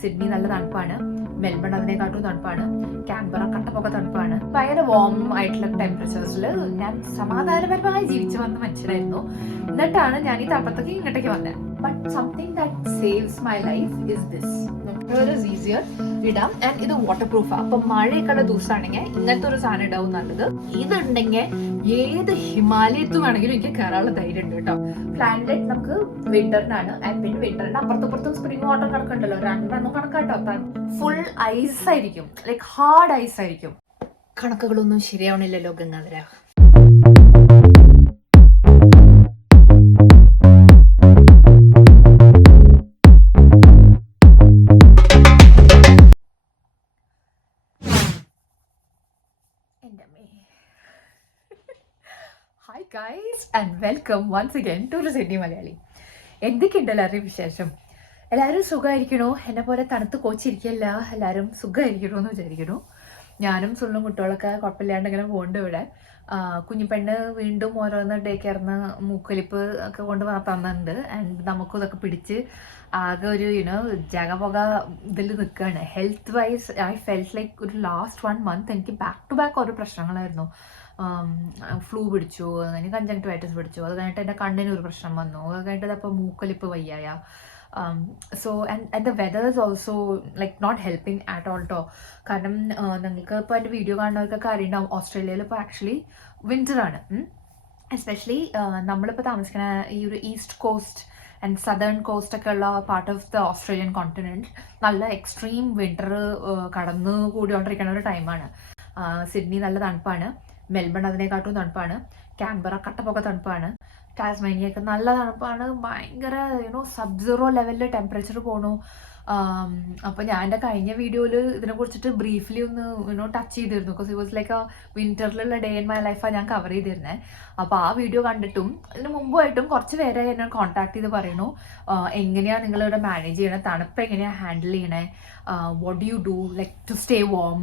Sydney നല്ല തണുപ്പാണ്, Melbourne അതിനെക്കാട്ടും തണുപ്പാണ്, കാൻബറ കട്ടപ്പൊക്കെ തണുപ്പാണ്. ഭയങ്കര വാം ആയിട്ടുള്ള ടെമ്പറേച്ചേഴ്സിൽ ഞാൻ സമാധാനപരമായി ജീവിച്ചു വന്ന മനുഷ്യനായിരുന്നു. എന്നിട്ടാണ് ഞാൻ ഈ തണുപ്പത്തേക്ക് ഇങ്ങോട്ടേക്ക് വന്നത്. But something that saves my life is this. Easier ഇടാം. ആൻഡ് ഇത് വാട്ടർ പ്രൂഫാണ്. അപ്പൊ മഴയൊക്കെയുള്ള ദിവസമാണെങ്കിൽ ഇങ്ങനത്തെ ഒരു സാധനം ഇടാവും നല്ലത്. ഇതുണ്ടെങ്കിൽ ഏത് ഹിമാലയത്തും വേണമെങ്കിലും എനിക്ക് കയറാനുള്ള ധൈര്യം ഉണ്ട് കേട്ടോ. പ്ലാനറ്റ് നമുക്ക് വിന്ററിനാണ്. ആൻഡ് പിന്നെ വിന്ററിന്റെ അപ്പുറത്തും സ്പ്രിംഗ് വാട്ടർ കണക്കുണ്ടല്ലോ, രണ്ടെണ്ണം കണക്കാട്ടോ. ഫുൾ ഐസ് ആയിരിക്കും, ലൈക്ക് ഹാർഡ് ഐസ് ആയിരിക്കും. കണക്കുകളൊന്നും ശരിയാവണില്ലല്ലോ ഗംഗാധര. Hi guys and welcome once again to Sydney Malayali. എന്തൊക്കെയുണ്ട് എല്ലാവരുടെയും വിശേഷം? എല്ലാവരും സുഖമായിരിക്കണോ? എന്നെ പോലെ തണുത്ത് കോച്ചിരിക്കില്ല, എല്ലാവരും സുഖമായിരിക്കണോ എന്ന് വിചാരിക്കണു. ഞാനും സുള്ളും കുട്ടികളൊക്കെ കുഴപ്പമില്ലാണ്ട് ഇങ്ങനെ പോകുന്നുണ്ട് ഇവിടെ. കുഞ്ഞിപ്പെണ്ണ് വീണ്ടും ഓരോന്ന് ഡേ കെയർന്ന് മൂക്കൊലിപ്പ് ഒക്കെ കൊണ്ട് തന്നിട്ടുണ്ട്. ആൻഡ് നമുക്കും ഇതൊക്കെ പിടിച്ച് ആകെ ഒരു ജഗപൊക ഇതിൽ നിൽക്കുകയാണ്. Health vice I felt like ഒരു ലാസ്റ്റ് 1 month എനിക്ക് ബാക്ക് ടു ബാക്ക് ഓരോ പ്രശ്നങ്ങളായിരുന്നു. ഫ്ലൂ പിടിച്ചു, അതിന് കൺജങ്ക്റ്റിവൈറ്റിസ് പിടിച്ചു, അത് കഴിഞ്ഞിട്ട് എൻ്റെ കണ്ണിന് ഒരു പ്രശ്നം വന്നു, അത് കഴിഞ്ഞിട്ട് അപ്പോൾ മൂക്കൊലിപ്പ് വയ്യായ. So and the weather is also like not helping at all ട്ടോ. കാരണം നിങ്ങൾക്ക് ഇപ്പോൾ എൻ്റെ വീഡിയോ കാണുന്നവർക്കൊക്കെ അറിയുണ്ടാവും, ഓസ്ട്രേലിയയിൽ ഇപ്പോൾ ആക്ച്വലി വിൻ്ററാണ്. എസ്പെഷ്യലി നമ്മളിപ്പോൾ താമസിക്കുന്ന ഈ ഒരു east cost and southern cost ഒക്കെ ഉള്ള part of the Australian continent നല്ല എക്സ്ട്രീം വിൻ്റർ കടന്നു കൂടിക്കൊണ്ടിരിക്കുന്ന ഒരു ടൈമാണ്. സിഡ്നി നല്ല തണുപ്പാണ്, മെൽബൺ അതിനെക്കാട്ടും തണുപ്പാണ്, കാൻബറ കട്ടപ്പൊക്കെ തണുപ്പാണ്, ടാസ്മാനിയൊക്കെ നല്ല തണുപ്പാണ്. ഭയങ്കര സബ് സീറോ ലെവലിൽ ടെമ്പറേച്ചർ പോണു. അപ്പോൾ ഞാൻ എൻ്റെ കഴിഞ്ഞ വീഡിയോയിൽ ഇതിനെ കുറിച്ചിട്ട് ബ്രീഫ്ലി ഒന്ന് ടച്ച് ചെയ്തിരുന്നു. ബിക്കോസ് ഇറ്റ് വാസ് ലൈക്ക് വിൻ്ററിലുള്ള ഡേ ഇൻ മൈ ലൈഫാണ് ഞാൻ കവർ ചെയ്തിരുന്നത്. അപ്പോൾ ആ വീഡിയോ കണ്ടിട്ടും ഇതിന് മുമ്പായിട്ടും കുറച്ച് പേരെ എന്നെ കോൺടാക്ട് ചെയ്ത് പറയണു, എങ്ങനെയാണ് നിങ്ങളിവിടെ മാനേജ് ചെയ്യണേ, തണുപ്പ് എങ്ങനെയാണ് ഹാൻഡിൽ ചെയ്യണേ, what do you do like to stay warm,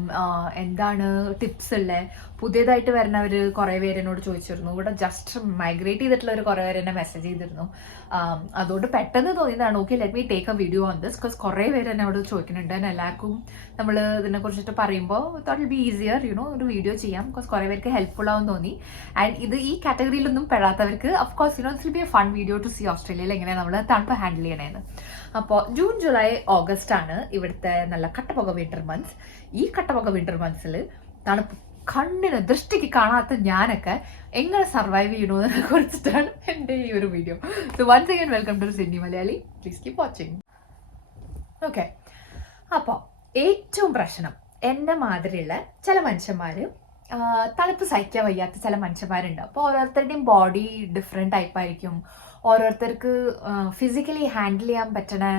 എന്താണ് ടിപ്സ് ഉള്ളത്. പുതിയതായിട്ട് വരുന്നവർ കുറേ പേര് എന്നോട് ചോദിച്ചിരുന്നു. ഇവിടെ ജസ്റ്റ് മൈഗ്രേറ്റ് ചെയ്തിട്ടുള്ളവർ കുറേ പേര് എന്നെ മെസ്സേജ് ചെയ്തിരുന്നു. അതുകൊണ്ട് പെട്ടെന്ന് തോന്നിയതാണ്, okay let me take a video on this. Because കുറേ പേര് എന്നോട് ചോദിക്കുന്നുണ്ട്. എല്ലാവർക്കും നമ്മൾ ഇതിനെ കുറിച്ചിട്ട് പറയുമ്പോൾ ദാറ്റ് വിൽ ബി ഈസിയർ ഒരു വീഡിയോ ചെയ്യാം. ബിക്കോസ് കുറേ പേർക്ക് ഹെൽപ്ഫുൾ ആവും തോന്നി. ആൻഡ് ഇത് ഈ കാറ്റഗറിയിലൊന്നും പെടാത്തവർക്ക് of course this will be a fun video to see ഓസ്ട്രേലിയയിൽ എങ്ങനെയാണ് നമ്മൾ തണുപ്പ് ഹാൻഡിൽ ചെയ്യണേന്ന്. അപ്പോൾ ജൂൺ ജൂലൈ ഓഗസ്റ്റ് ആണ് ഇവിടുത്തെ നല്ല കട്ടപ്പൊക വിൻ്റർ മന്ത്സ്. ഈ കട്ടപ്പൊക വിൻ്റർ മന്ത്സിൽ തണുപ്പ് കണ്ണിന് ദൃഷ്ടിക്ക് കാണാത്ത ഞാനൊക്കെ എങ്ങനെ സർവൈവ് ചെയ്യണമെന്നതിനെ കുറിച്ചിട്ടാണ് എൻ്റെ ഈ ഒരു video. So once again welcome to Sydney Malayali. Please keep watching. Okay, അപ്പോൾ ഏറ്റവും പ്രശ്നം എൻ്റെ മാതിരിയുള്ള ചില മനുഷ്യന്മാർ, തണുപ്പ് സഹിക്കാൻ വയ്യാത്ത ചില മനുഷ്യന്മാരുണ്ട്. അപ്പോൾ ഓരോരുത്തരുടെയും ബോഡി ഡിഫറെൻറ്റ് ടൈപ്പായിരിക്കും. ഓരോരുത്തർക്ക് ഫിസിക്കലി ഹാൻഡിൽ ചെയ്യാൻ പറ്റുന്ന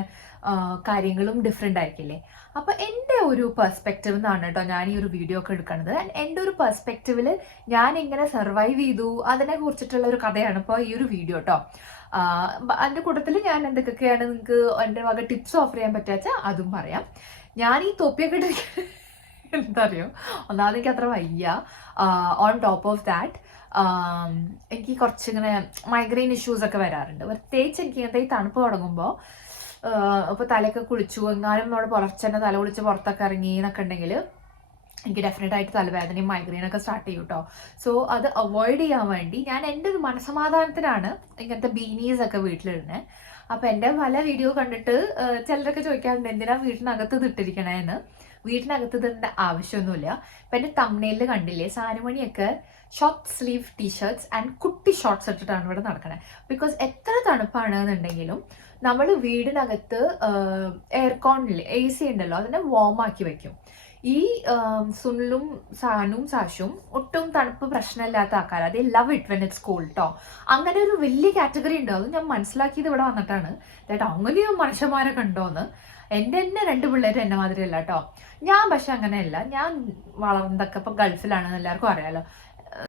കാര്യങ്ങളും ഡിഫറെൻ്റ് ആയിരിക്കില്ലേ. അപ്പോൾ എൻ്റെ ഒരു പെർസ്പെക്റ്റീവ് എന്നാണ് കേട്ടോ ഞാൻ ഈ ഒരു വീഡിയോ ഒക്കെ എടുക്കുന്നത്. എൻ്റെ ഒരു പെർസ്പെക്റ്റീവിൽ ഞാൻ എങ്ങനെ സർവൈവ് ചെയ്തു അതിനെ കുറിച്ചിട്ടുള്ള ഒരു കഥയാണ് ഇപ്പോൾ ഈ ഒരു വീഡിയോ കേട്ടോ. അതിൻ്റെ കൂട്ടത്തിൽ ഞാൻ എന്തൊക്കെയാണ് നിങ്ങൾക്ക് എൻ്റെ വക ടിപ്സ് ഓഫർ ചെയ്യാൻ പറ്റുക അതും പറയാം. ഞാൻ ഈ തൊപ്പിയൊക്കെ ഇട്ടിരിക്കുന്നത് എന്താ അറിയോ, ഒന്നാമത് എനിക്ക് അത്ര വയ്യ. ഓൺ ടോപ്പ് ഓഫ് ദാറ്റ് എനിക്ക് കുറച്ചിങ്ങനെ മൈഗ്രെയിൻ ഇഷ്യൂസൊക്കെ വരാറുണ്ട്. പ്രത്യേകിച്ച് എനിക്ക് ഇങ്ങനത്തെ ഈ തണുപ്പ് തുടങ്ങുമ്പോൾ ഇപ്പോൾ തലയൊക്കെ കുളിച്ചു എങ്ങാനും നമ്മുടെ പുലർച്ചെന്നെ തല കുളിച്ച് പുറത്തൊക്കെ ഇറങ്ങി എന്നൊക്കെ ഉണ്ടെങ്കിൽ എനിക്ക് ഡെഫിനറ്റായിട്ട് തലവേദനയും മൈഗ്രെയിനൊക്കെ സ്റ്റാർട്ട് ചെയ്യും കേട്ടോ. സോ അത് അവോയ്ഡ് ചെയ്യാൻ വേണ്ടി ഞാൻ എൻ്റെ ഒരു മനസ്സമാധാനത്തിനാണ് ഇങ്ങനത്തെ ബീനീസൊക്കെ വീട്ടിലിടുന്നത്. അപ്പോൾ എൻ്റെ പല വീഡിയോ കണ്ടിട്ട് ചിലരൊക്കെ ചോദിക്കാറുണ്ട് എന്തിനാ വീട്ടിനകത്ത് ഇതിട്ടിരിക്കണേന്ന്. വീട്ടിനകത്ത് ഇതിൻ്റെ ആവശ്യമൊന്നുമില്ല. ഇപ്പം എൻ്റെ തംബ്നെയിലിൽ കണ്ടില്ലേ, സാനുമണിയൊക്കെ ഷോർട്ട് സ്ലീവ് ടീഷർട്ട്സ് ആൻഡ് കുട്ടി ഷോർട്ട്സ് ഇട്ടിട്ടാണ് ഇവിടെ നടക്കണത്. ബിക്കോസ് എത്ര തണുപ്പാണെന്നുണ്ടെങ്കിലും നമ്മൾ വീടിനകത്ത് എയർകോണിൽ AC ഉണ്ടല്ലോ, അതിനെ വാം ആക്കി വെക്കും. ഈ സുനിലും സാനും സാഷും ഒട്ടും തണുപ്പ് പ്രശ്നമില്ലാത്ത ആൾക്കാർ, അത് love it when it's cold ട്ടോ. അങ്ങനെ ഒരു വലിയ കാറ്റഗറി ഉണ്ട്. അത് ഞാൻ മനസ്സിലാക്കിയത് ഇവിടെ വന്നിട്ടാണ്. ചേട്ടാ അങ്ങനെയും മനുഷ്യന്മാരൊക്കെ ഉണ്ടോയെന്ന്. എൻ്റെ 2 പിള്ളേർ എന്നെ മാതിരിയല്ല കേട്ടോ. ഞാൻ പക്ഷെ അങ്ങനെയല്ല. ഞാൻ വളർന്നതൊക്കെ ഇപ്പോൾ ഗൾഫിലാണെന്ന് എല്ലാവർക്കും അറിയാലോ.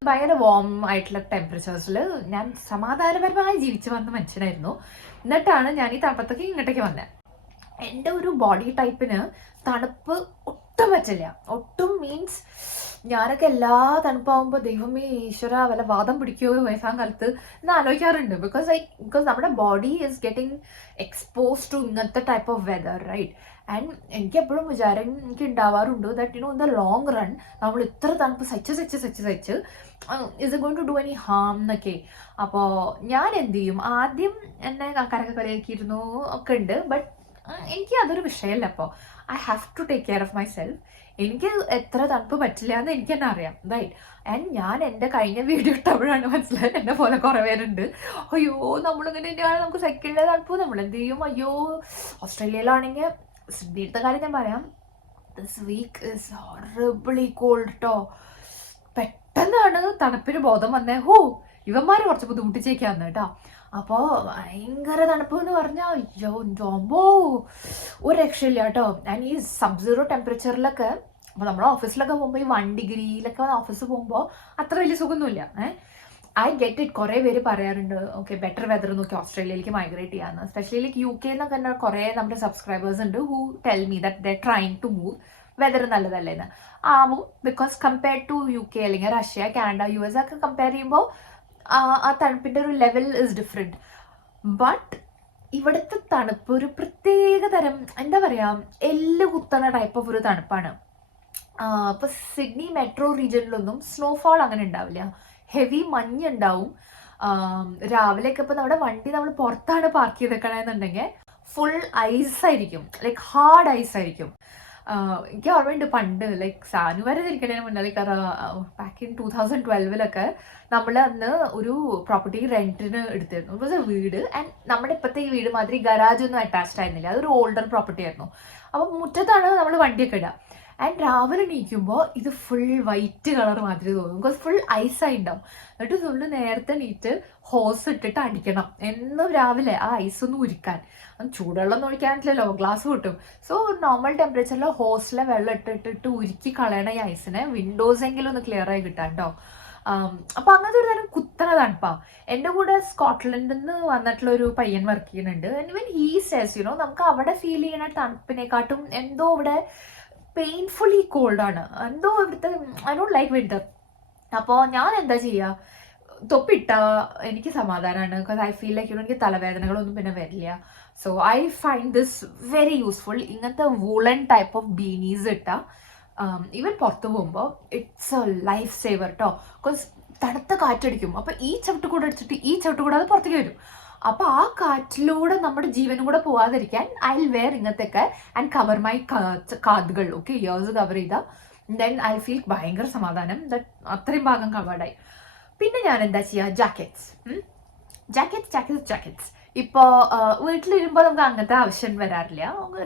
ഭയങ്കര വാം ആയിട്ടുള്ള ടെമ്പറേച്ചേഴ്സിൽ ഞാൻ സമാധാനപരമായി ജീവിച്ചു വന്ന മനുഷ്യനായിരുന്നു. എന്നിട്ടാണ് ഞാൻ ഈ തണുപ്പത്തേക്ക് ഇങ്ങോട്ടേക്ക് വന്നത്. എൻ്റെ ഒരു ബോഡി ടൈപ്പിന് തണുപ്പ് ഒട്ടും ഒട്ടും പറ്റില്ല. ഒട്ടും മീൻസ് ഞാനൊക്കെ എല്ലാ തണുപ്പാവുമ്പോൾ ദൈവമേ ഈശ്വര വല്ല വാദം പിടിക്കുകയോ വയസ്സാം കാലത്ത് എന്ന് ആലോചിക്കാറുണ്ട്. ബിക്കോസ് നമ്മുടെ body is getting expose to ഇങ്ങനത്തെ type of weather, right? And എനിക്ക് എപ്പോഴും വിചാരം എനിക്ക് ഉണ്ടാവാറുണ്ട് that in the long run നമ്മൾ ഇത്ര തണുപ്പ് സഹിച്ച് is it going to do any harm എന്നൊക്കെ. അപ്പോൾ ഞാൻ എന്ത് ചെയ്യും, ആദ്യം എന്നെ കരക്ക് കളിയാക്കിയിരുന്നു ഒക്കെ ഉണ്ട്. ബട്ട് എനിക്ക് അതൊരു വിഷയമല്ല. അപ്പോൾ I have to take care of myself. എനിക്ക് എത്ര തണുപ്പ് പറ്റില്ല എന്ന് എനിക്ക് തന്നെ അറിയാം, റൈറ്റ്? ആൻഡ് ഞാൻ എൻ്റെ കഴിഞ്ഞ വീഡിയോ ഇട്ടപ്പോഴാണ് മനസ്സിലായത് എന്നെ പോലെ കുറേ പേരുണ്ട് അയ്യോ നമ്മളിങ്ങനെ തന്നെയാണ്, നമുക്ക് സെക്കൻഡിലെ തണുപ്പ് നമ്മൾ എന്ത് ചെയ്യും, അയ്യോ. ഓസ്ട്രേലിയയിലാണെങ്കിൽ സിഡ്നിയിലത്തെ കാര്യം ഞാൻ പറയാം, ദിസ് വീക്ക് ഇസ് ഹൊറബിളി കോൾഡ് കേട്ടോ. പെട്ടെന്നാണ് തണുപ്പിന് ബോധം വന്നേ, ഇവന്മാർ കുറച്ച് ബുദ്ധിമുട്ടിച്ചേക്കാന്ന് കേട്ടോ. അപ്പോൾ ഭയങ്കര തണുപ്പ് എന്ന് പറഞ്ഞാൽ അയ്യോ ജോമ്പോ ഒരു രക്ഷയില്ല കേട്ടോ. ആൻഡ് ഈ സബ് സീറോ ടെമ്പറേച്ചറിലൊക്കെ അപ്പോൾ നമ്മുടെ ഓഫീസിലൊക്കെ പോകുമ്പോൾ ഈ 1 ഡിഗ്രിയിലൊക്കെ ഓഫീസിൽ പോകുമ്പോൾ അത്ര വലിയ സുഖമൊന്നുമില്ല. I get it. കുറേ പേര് പറയാറുണ്ട് ഓക്കെ ബെറ്റർ വെതർ നോക്കി ഓസ്ട്രേലിയയിലേക്ക് മൈഗ്രേറ്റ് ചെയ്യാമെന്ന്. എസ്പെഷ്യലി ലൈക്ക് UK എന്നൊക്കെ തന്നെ കുറേ നമ്മുടെ സബ്സ്ക്രൈബേഴ്സ് ഉണ്ട് who tell me that they trying to move. Weather നല്ലതല്ലേന്ന് ആവും. ബിക്കോസ് കമ്പയർഡ് ടു UK അല്ലെങ്കിൽ റഷ്യ, കാനഡ, US ഒക്കെ കമ്പയർ ചെയ്യുമ്പോൾ ആ തണുപ്പിൻ്റെ ഒരു ലെവൽ ഇസ് ഡിഫറെൻറ്റ്. ബട്ട് ഇവിടുത്തെ തണുപ്പ് ഒരു പ്രത്യേക തരം എന്താ പറയുക എല്ല് കുത്തുന്ന ടൈപ്പ് ഓഫ് ഒരു തണുപ്പാണ്. ഇപ്പോൾ സിഡ്നി മെട്രോ റീജിയനിലൊന്നും സ്നോഫോൾ അങ്ങനെ ഉണ്ടാവില്ല. ഹെവി മഞ്ഞുണ്ടാവും. രാവിലെയൊക്കെ ഇപ്പോൾ നമ്മുടെ വണ്ടി നമ്മൾ പുറത്താണ് പാർക്ക് ചെയ്തേക്കണമെന്നുണ്ടെങ്കിൽ ഫുൾ ഐസായിരിക്കും, ലൈക്ക് ഹാർഡ് ഐസായിരിക്കും. എനിക്ക് ഓർമ്മയുണ്ട് പണ്ട് ലൈക്ക് സാനു വരെ ഇരിക്കണേന് മുന്നേ ലൈക്ക് ബാക്ക് ഇൻ 2012 നമ്മൾ അന്ന് ഒരു പ്രോപ്പർട്ടി റെന്റിന് എടുത്തിരുന്നു. ഇറ്റ് വാസ് എ വീട്. ആൻഡ് നമ്മുടെ ഇപ്പോഴത്തെ ഈ വീട് മാതിരി ഗരാജ് ഒന്നും അറ്റാച്ച്ഡ് ആയിരുന്നില്ല, അതൊരു ഓൾഡർ പ്രോപ്പർട്ടി ആയിരുന്നു. അപ്പം മുറ്റത്താണ് നമ്മൾ വണ്ടിയൊക്കെ ഇടുക. ആൻഡ് രാവിലെ എണീക്കുമ്പോൾ ഇത് ഫുൾ വൈറ്റ് കളർ മാതിരി തോന്നും, ബിക്കോസ് ഫുൾ ഐസായി ഉണ്ടാവും. എന്നിട്ട് ഫുള്ള് നേരത്തെ എണീറ്റ് ഹോസ് ഇട്ടിട്ട് അടിക്കണം എന്നും രാവിലെ ആ ഐസൊന്നും ഉരുക്കാൻ. ചൂടുവെള്ളം ഒഴിക്കാൻ പറ്റില്ലല്ലോ, ഗ്ലാസ് പൊട്ടും. സോ നോർമൽ ടെമ്പറേച്ചറിൽ ഹോസിലെ വെള്ളം ഇട്ടിട്ട് ഉരുക്കി കളയണ ഈ ഐസിനെ വിൻഡോസ് എങ്കിലും ഒന്ന് ക്ലിയർ ആയി കിട്ടാൻ കേട്ടോ. അപ്പോൾ അങ്ങനത്തെ ഒരു തരം കുത്തന തണുപ്പാ. എൻ്റെ കൂടെ സ്കോട്ട്ലൻഡിൽ നിന്ന് വന്നിട്ടുള്ള ഒരു പയ്യൻ വർക്ക് ചെയ്യുന്നുണ്ട്. ആൻഡ് ഇവൻ ഹീ സേസ് നമുക്ക് അവിടെ ഫീൽ ചെയ്യുന്ന തണുപ്പിനെക്കാട്ടും എന്തോ ഇവിടെ പെയിൻഫുള്ളി കോൾഡാണ്, എന്തോ ഇവിടുത്തെ ഐ ഡോണ്ട് ലൈക്ക് വിന്റർ. അപ്പോൾ ഞാൻ എന്താ ചെയ്യുക, തൊപ്പിട്ട എനിക്ക് സമാധാനമാണ്. ബിക്കോസ് ഐ ഫീൽ ലൈക്ക് എനിക്ക് തലവേദനകളൊന്നും പിന്നെ വരില്ല. So I find this very useful. ഇങ്ങനത്തെ വൂളൻ ടൈപ്പ് ഓഫ് ബീനീസ് ഇട്ടാൽ ഈവൻ പുറത്ത് പോകുമ്പോൾ ഇറ്റ്സ് എ ലൈഫ് സേവർ കേട്ടോ. ബിക്കോസ് തണുത്ത കാറ്റടിക്കും. അപ്പോൾ ഈ ചവിട്ട് കൂടെ അടിച്ചിട്ട് ഈ ചവിട്ട് കൂടെ അത് പുറത്തേക്ക് വരും. അപ്പോൾ ആ കാറ്റിലൂടെ നമ്മുടെ ജീവനും കൂടെ പോവാതിരിക്കാൻ ഐ വിൽ വെയർ ഇങ്ങനത്തെയൊക്കെ ആൻഡ് കവർ മൈ കാതുകൾ, ഓക്കെ, ഇയേഴ്സ് കവർ ചെയ്താൽ ദെൻ ഐ ഫീൽ ഭയങ്കര സമാധാനം. ദറ്റ് അത്രയും ഭാഗം കവേർഡായി. പിന്നെ ഞാൻ എന്താ ചെയ്യുക, ജാക്കറ്റ്സ്. ഇപ്പോൾ വീട്ടിലിരുമ്പോൾ നമുക്ക് അങ്ങനത്തെ ആവശ്യം വരാറില്ല.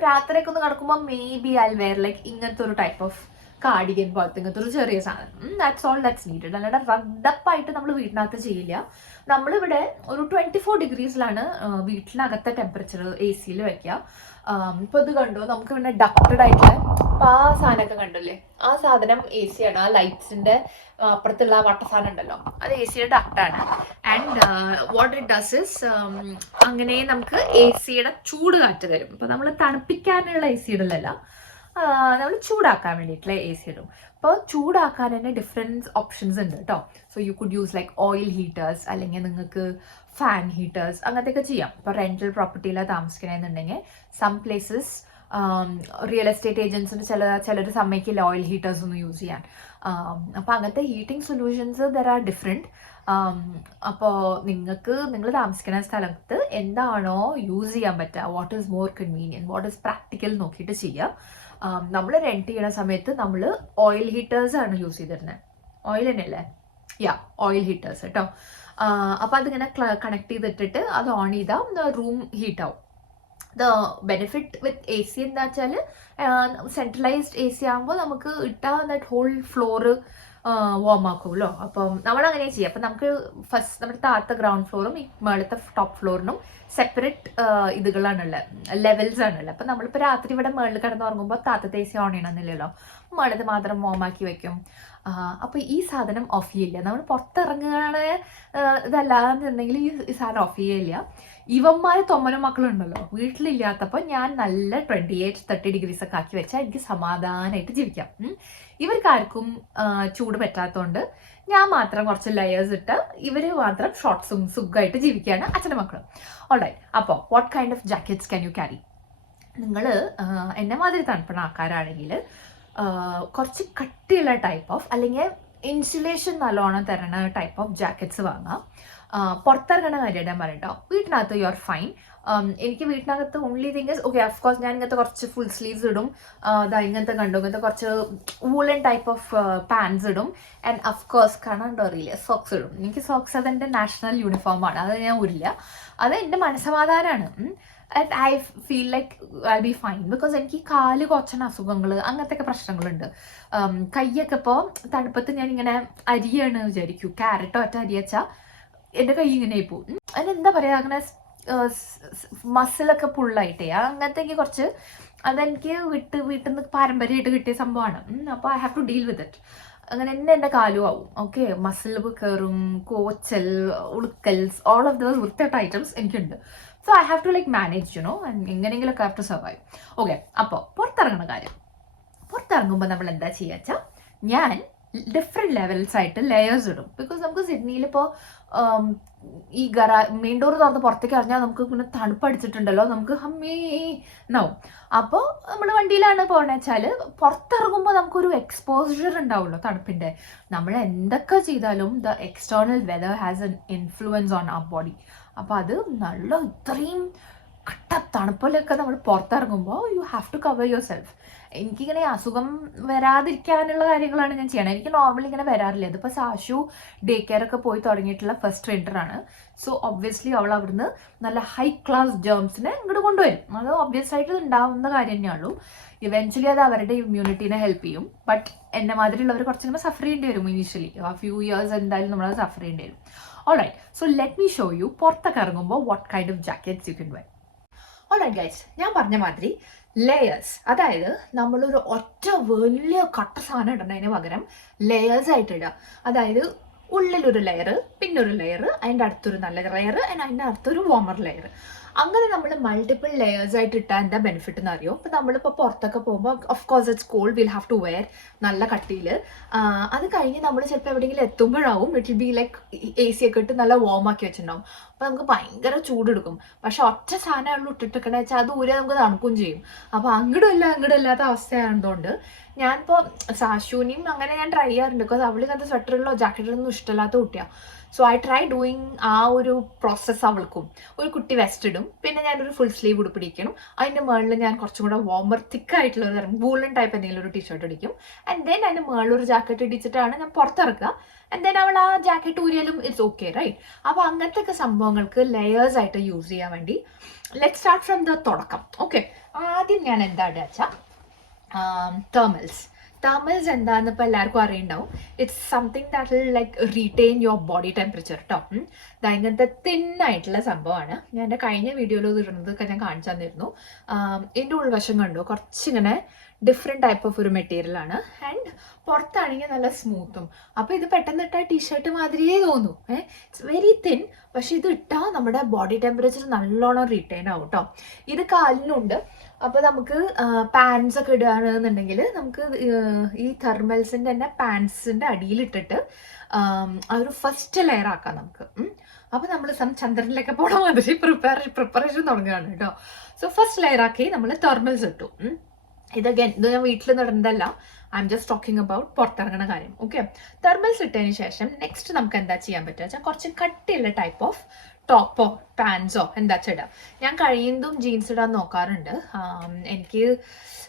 രാത്രിയൊക്കെ ഒന്ന് കിടക്കുമ്പോൾ maybe I wear like ഇങ്ങനത്തെ ഒരു ടൈപ്പ് ഓഫ് കാർഡിഗൻ പോലത്തെ ഇങ്ങനത്തെ ഒരു ചെറിയ സാധനം. That's all that's needed. അല്ലാതെ റഗ്ഡപ്പായിട്ട് നമ്മൾ വീട്ടിനകത്ത് ചെയ്യില്ല. നമ്മളിവിടെ ഒരു 24 ഡിഗ്രീസിലാണ് വീട്ടിനകത്തെ ടെമ്പറേച്ചർ AC വെക്കുക. ഇപ്പോൾ ഇത് കണ്ടോ, നമുക്ക് പിന്നെ ഡക്റ്റഡ് ആയിട്ടുള്ള അപ്പോൾ ആ സാധനമൊക്കെ കണ്ടല്ലേ, ആ സാധനം AC ആണ്. ആ ലൈറ്റ്സിൻ്റെ അപ്പുറത്തുള്ള ആ വട്ട സാധനം ഉണ്ടല്ലോ, അത് AC ഡക്റ്റാണ്. And what it does is അങ്ങനെ നമുക്ക് AC ചൂട് കാറ്റ് തരും. ഇപ്പോൾ നമ്മൾ തണുപ്പിക്കാനുള്ള AC ഇടലല്ല, നമ്മൾ ചൂടാക്കാൻ വേണ്ടിയിട്ടുള്ള AC ഇടും. അപ്പോൾ ചൂടാക്കാൻ തന്നെ ഡിഫറെൻറ്റ് ഓപ്ഷൻസ് ഉണ്ട് കേട്ടോ. So you could use like oil heaters, അല്ലെങ്കിൽ നിങ്ങൾക്ക് ഫാൻ ഹീറ്റേഴ്സ് അങ്ങനത്തെയൊക്കെ ചെയ്യാം. ഇപ്പോൾ റെൻ്റൽ പ്രോപ്പർട്ടിയിലാണ് താമസിക്കണമെന്നുണ്ടെങ്കിൽ സം പ്ലേസസ് റിയൽ എസ്റ്റേറ്റ് ഏജൻസിന് ചിലർ സമ്മതിക്കില്ല ഓയിൽ ഹീറ്റേഴ്സ് ഒന്നും യൂസ് ചെയ്യാൻ. അപ്പോൾ അങ്ങനത്തെ heating solutions there are different. അപ്പോൾ നിങ്ങൾ താമസിക്കുന്ന സ്ഥലത്ത് എന്താണോ യൂസ് ചെയ്യാൻ പറ്റുക, what is more convenient, what is practical നോക്കിയിട്ട് ചെയ്യുക. നമ്മൾ റെൻറ്റ് ചെയ്യുന്ന സമയത്ത് നമ്മൾ ഓയിൽ ഹീറ്റേഴ്സാണ് യൂസ് ചെയ്തിരുന്നത്. ഓയിൽ തന്നെയല്ലേ, ഓയിൽ ഹീറ്റേഴ്സ് കേട്ടോ. അപ്പോൾ അതിങ്ങനെ കണക്ട് ചെയ്തിട്ടിട്ട് അത് ഓൺ ചെയ്താൽ റൂം ഹീറ്റാവും. ദ ബെനിഫിറ്റ് വിത്ത് AC എന്താ വെച്ചാൽ സെൻട്രലൈസ്ഡ് AC ആകുമ്പോൾ നമുക്ക് ഇട്ടാൽ ദാറ്റ് ഹോൾ ഫ്ലോറ് വാം ആക്കുമല്ലോ. അപ്പം നമ്മളങ്ങനെ ചെയ്യാം. അപ്പം നമുക്ക് ഫസ്റ്റ് നമ്മുടെ താഴത്തെ ഗ്രൗണ്ട് ഫ്ലോറും ഈ മേളത്തെ ടോപ്പ് ഫ്ലോറിനും സെപ്പറേറ്റ് ഇതുകളാണുള്ളത്, ലെവൽസ് ആണുള്ളത്. അപ്പം നമ്മളിപ്പോൾ രാത്രി ഇവിടെ മേളിൽ കിടന്ന് ഉറങ്ങുമ്പോൾ താഴത്തെ AC ഓൺ ചെയ്യണമെന്നില്ലല്ലോ, മേളത്ത് മാത്രം വാമാക്കി വെക്കും. അപ്പോൾ ഈ സാധനം ഓഫ് ചെയ്യില്ല. നമ്മൾ പുറത്തിറങ്ങുകയാണ് ഇതല്ലാന്നുണ്ടെങ്കിൽ ഈ സാധനം ഓഫ് ചെയ്യില്ല. ഇവന്മാര് തൊമ്മനും മക്കളുണ്ടല്ലോ വീട്ടിലില്ലാത്തപ്പോൾ ഞാൻ നല്ല 28-30 ഡിഗ്രീസ് ഒക്കെ ആക്കി വെച്ചാൽ എനിക്ക് സമാധാനമായിട്ട് ജീവിക്കാം. ഇവർക്കാർക്കും ചൂട് പറ്റാത്തതുകൊണ്ട് ഞാൻ മാത്രം കുറച്ച് ലെയേഴ്സ് ഇട്ട് ഇവർ മാത്രം ഷോർട്ട്സും സുഖമായിട്ട് ജീവിക്കുകയാണ് അച്ഛനും മക്കളും. ഓൾറൈറ്റ്, അപ്പോൾ what kind of jackets can you carry? നിങ്ങൾ എന്നെ മാതിരി തണുപ്പുള്ള ആൾക്കാരാണെങ്കിൽ കുറച്ച് കട്ടിയുള്ള ടൈപ്പ് ഓഫ്, അല്ലെങ്കിൽ ഇൻസുലേഷൻ നല്ലോണം തരണ ടൈപ്പ് ഓഫ് ജാക്കറ്റ്സ് വാങ്ങാം. പുറത്തിറങ്ങണ കാര്യം ഞാൻ പറയട്ടോ, വീട്ടിനകത്ത് യു ആർ ഫൈൻ. എനിക്ക് വീട്ടിനകത്ത് only thing is okay, of course ഞാൻ ഇങ്ങനത്തെ കുറച്ച് ഫുൾ സ്ലീവ്സ് ഇടും, ഇങ്ങനത്തെ കണ്ടു, ഇങ്ങനത്തെ കുറച്ച് വൂളൻ ടൈപ്പ് ഓഫ് പാൻസ് ഇടും, ആൻഡ് അഫ്കോഴ്സ് കാണാണ്ടോ അറിയില്ല സോക്സ് ഇടും. എനിക്ക് സോക്സ് അതെൻ്റെ നാഷണൽ യൂണിഫോമാണ്, അത് ഞാൻ ഊരില്ല. അത് എൻ്റെ മനസ്സമാധാനമാണ്. And I feel like I be fine because എനിക്ക് കാല് കുറച്ചണ അസുഖങ്ങൾ അങ്ങനത്തെ ഒക്കെ പ്രശ്നങ്ങളുണ്ട്. കൈയൊക്കെ ഇപ്പോൾ തണുപ്പത്ത് ഞാനിങ്ങനെ അരിയാണ് വിചാരിക്കൂ, ക്യാരറ്റോ ഒറ്റ അരി വെച്ചാൽ എൻ്റെ കൈ ഇങ്ങനെ പോവും. അതിനെന്താ പറയുക, അങ്ങനെ മസിലൊക്കെ പുള്ളായിട്ടേ അങ്ങനത്തെ കുറച്ച് അതെനിക്ക് വീട്ടിൽ നിന്ന് പാരമ്പര്യമായിട്ട് കിട്ടിയ സംഭവമാണ്. അപ്പോൾ I have to deal with it. അങ്ങനെ എൻ്റെ കാലും ആവും. ഓക്കെ, മസിൽ കയറും, കോച്ചൽ, ഉളുക്കൽസ്, ഓൾ ഓഫ് ദോസ് വൃത്തിയായിട്ട് ഐറ്റംസ് എനിക്കുണ്ട്. So I have to like manage you know, എങ്ങനെയെങ്കിലുമൊക്കെ ഹാവ് ടു സർവൈവ്. ഓക്കെ, അപ്പോൾ പുറത്തിറങ്ങുന്ന കാര്യം, പുറത്തിറങ്ങുമ്പോൾ നമ്മൾ എന്താ ചെയ്യുക വെച്ചാൽ, ഞാൻ ഡിഫറെൻറ്റ് ലെവൽസ് ആയിട്ട് ലെയേഴ്സ് ഇടും. ബിക്കോസ് നമുക്ക് സിഡ്നിയിൽ ഇപ്പോൾ ഈ മെയിൻ ഡോർ തുറന്ന് പുറത്തേക്ക് അറിഞ്ഞാൽ നമുക്ക് പിന്നെ തണുപ്പടിച്ചിട്ടുണ്ടല്ലോ, നമുക്ക് ഹമ്മേ എന്നാവും. അപ്പോൾ നമ്മൾ വണ്ടിയിലാണ് പോകണമെന്ന് വെച്ചാൽ പുറത്തിറങ്ങുമ്പോൾ നമുക്കൊരു എക്സ്പോഷർ ഉണ്ടാവുമല്ലോ തണുപ്പിൻ്റെ. നമ്മൾ എന്തൊക്കെ ചെയ്താലും the external weather has an influence on our body. അപ്പോൾ അത് നല്ല ഇത്രയും കട്ട തണുപ്പിലൊക്കെ നമ്മൾ പുറത്തിറങ്ങുമ്പോൾ you have to cover yourself. എനിക്കിങ്ങനെ അസുഖം വരാതിരിക്കാനുള്ള കാര്യങ്ങളാണ് ഞാൻ ചെയ്യണത്. എനിക്ക് നോർമലി ഇങ്ങനെ വരാറില്ല. ഇതിപ്പോൾ സാഷു ഡേ കെയർ ഒക്കെ പോയി തുടങ്ങിയിട്ടുള്ള ഫസ്റ്റ് വിൻ്ററാണ്. സോ ഒബ്വിയസ്ലി അവൾ അവിടുന്ന് നല്ല ഹൈ ക്ലാസ് ജേംസിനെ ഇങ്ങോട്ട് കൊണ്ടുവരും. അത് ഒബ്വിയസ് ആയിട്ട് ഉണ്ടാവുന്ന കാര്യം തന്നെയുള്ളൂ. ഇവൻച്വലി അത് അവരുടെ ഇമ്മ്യൂണിറ്റീനെ ഹെൽപ്പ് ചെയ്യും. ബട്ട് എന്നെ മാതിരിയുള്ളവർ കുറച്ചിങ്ങനെ സഫർ ചെയ്യേണ്ടി വരും ഇനീഷ്യലി. ആ ഫ്യൂ ഇയേഴ്സ് എന്തായാലും നമ്മളത് സഫർ ചെയ്യേണ്ടി വരും. Alright, so let me show you പുറത്തൊക്കെ ഇറങ്ങുമ്പോൾ what kind of jackets you can wear. Alright guys, ഞാൻ പറഞ്ഞ മാതിരി ലെയേഴ്സ്, അതായത് നമ്മളൊരു ഒറ്റ വലിയ കട്ട സാധനം ഇടുന്നതിന് പകരം ലെയേഴ്സ് ആയിട്ട് ഇടുക. അതായത് ഉള്ളിലൊരു ലെയർ, പിന്നെ ഒരു ലെയർ, അതിൻ്റെ അടുത്തൊരു നല്ല ലെയർ, അതിൻ്റെ അടുത്തൊരു വാമർ ലെയർ. അങ്ങനെ നമ്മൾ മൾട്ടിപ്പിൾ ലെയേഴ്സ് ആയിട്ട് ഇട്ടാൽ എന്താ ബെനിഫിറ്റ് എന്ന് അറിയോ? ഇപ്പോൾ നമ്മളിപ്പോൾ പുറത്തൊക്കെ പോകുമ്പോൾ of course it's cold, will have to wear നല്ല കട്ടിയിൽ. അത് കഴിഞ്ഞ് നമ്മൾ ചിലപ്പോൾ എവിടെയെങ്കിലും എത്തുമ്പോഴാവും it will be like AC ഒക്കെ ഇട്ട് നല്ല വാം ആക്കി വെച്ചിട്ടുണ്ടാവും. അപ്പോൾ നമുക്ക് ഭയങ്കര ചൂടെടുക്കും. പക്ഷെ ഒറ്റ സാധനമുള്ള ഇട്ടിട്ടൊക്കെ വെച്ചാൽ അത് ഊരെ നമുക്ക് തണുക്കുകയും ചെയ്യും. അപ്പോൾ അങ്ങോട്ടും ഇല്ലാത്ത അവസ്ഥയായതുകൊണ്ട് ഞാനിപ്പോൾ സാശുവിനെയും അങ്ങനെ ഞാൻ ട്രൈ ചെയ്യാറുണ്ട്. ബിക്കോസ് അവൾ ഇങ്ങനത്തെ സ്വെറ്ററിലോ ജാക്കറ്റിലൊന്നും ഇഷ്ടമില്ലാത്ത കുട്ടിയാണ്. സോ ഐ ട്രൈ ഡൂയിങ് ആ ഒരു പ്രോസസ്സ് അവൾക്കും. ഒരു കുട്ടി വെസ്റ്റ് ഇടും, പിന്നെ ഞാനൊരു ഫുൾ സ്ലീവ് ഉടുപ്പിടിക്കണം, അതിൻ്റെ മുകളിൽ ഞാൻ കുറച്ചും കൂടെ വാമർ തിക്കായിട്ടുള്ള ഒരു വൂളൻ ടൈപ്പ് എന്തെങ്കിലും ഒരു ടീഷർട്ട് അടിക്കും. ആൻഡ് ദെൻ അതിൻ്റെ മുകളിൽ ഒരു ജാക്കറ്റ് ഇടിച്ചിട്ടാണ് ഞാൻ പുറത്തിറക്കുക. ആൻഡ് ദെൻ അവൾ ആ ജാക്കറ്റ് ഊരിയാലും ഇറ്റ്സ് ഓക്കെ, റൈറ്റ്? അപ്പോൾ അങ്ങനത്തെ ഒക്കെ സംഭവങ്ങൾക്ക് ലെയേഴ്സ് ആയിട്ട് യൂസ് ചെയ്യാൻ വേണ്ടി ലെറ്റ് സ്റ്റാർട്ട് ഫ്രം ദ തുടക്കം. ഓക്കെ, ആദ്യം ഞാൻ എന്താ ഇടുക വെച്ചാൽ തെർമൽസ്. തെർമൽസ് എന്താണെന്ന് ഇപ്പോൾ എല്ലാവർക്കും അറിയുണ്ടാവും. It's something that will like retain your body temperature കേട്ടോ. ഇങ്ങനത്തെ തിന്നായിട്ടുള്ള സംഭവമാണ്. ഞാൻ എൻ്റെ കഴിഞ്ഞ വീഡിയോയിൽ ഇടുന്നതൊക്കെ ഞാൻ കാണിച്ചു തന്നിരുന്നു. എൻ്റെ ഉൾവശം കണ്ടു കുറച്ചിങ്ങനെ ഡിഫറെൻറ്റ് ടൈപ്പ് ഓഫ് ഒരു മെറ്റീരിയലാണ്. ആൻഡ് പുറത്താണെങ്കിൽ നല്ല സ്മൂത്തും. അപ്പോൾ ഇത് പെട്ടെന്ന് ഇട്ടാൽ ടീഷർട്ട് മാതിരിയേ തോന്നും. ഇറ്റ്സ് വെരി തിൻ, പക്ഷെ ഇത് ഇട്ടാൽ നമ്മുടെ ബോഡി ടെമ്പറേച്ചർ നല്ലോണം റീറ്റെയിൻ ആവും കേട്ടോ. ഇത് കാലിനുണ്ട്. അപ്പോൾ നമുക്ക് പാൻസ് ഒക്കെ ഇടുകയാണെന്നുണ്ടെങ്കിൽ നമുക്ക് ഈ തെർമൽസിൻ്റെ തന്നെ പാൻസിൻ്റെ അടിയിലിട്ടിട്ട് ആ ഒരു ഫസ്റ്റ് ലെയർ ആക്കാം നമുക്ക്. അപ്പോൾ നമ്മൾ ചന്ദ്രനിലൊക്കെ പോകണ മാതിരി പ്രിപ്പറേഷൻ തുടങ്ങുകയാണ് കേട്ടോ. സോ ഫസ്റ്റ് ലെയർ ആക്കി നമ്മൾ തെർമൽസ് ഇട്ടു. ഇത് ഞാൻ വീട്ടിൽ നടന്നതല്ല, I'm just talking about പുറത്തിറങ്ങുന്ന കാര്യം. ഓക്കെ, തെർമൽസ് ഇട്ടതിന് ശേഷം നെക്സ്റ്റ് നമുക്ക് എന്താ ചെയ്യാൻ പറ്റുക വെച്ചാൽ കുറച്ച് കട്ടിയുള്ള ടൈപ്പ് ഓഫ് ടോപ്പോ പാൻസോ എന്താ ഇടാം. ഞാൻ കഴിയുന്നതും ജീൻസ് ഇടാൻ നോക്കാറുണ്ട്. എനിക്ക്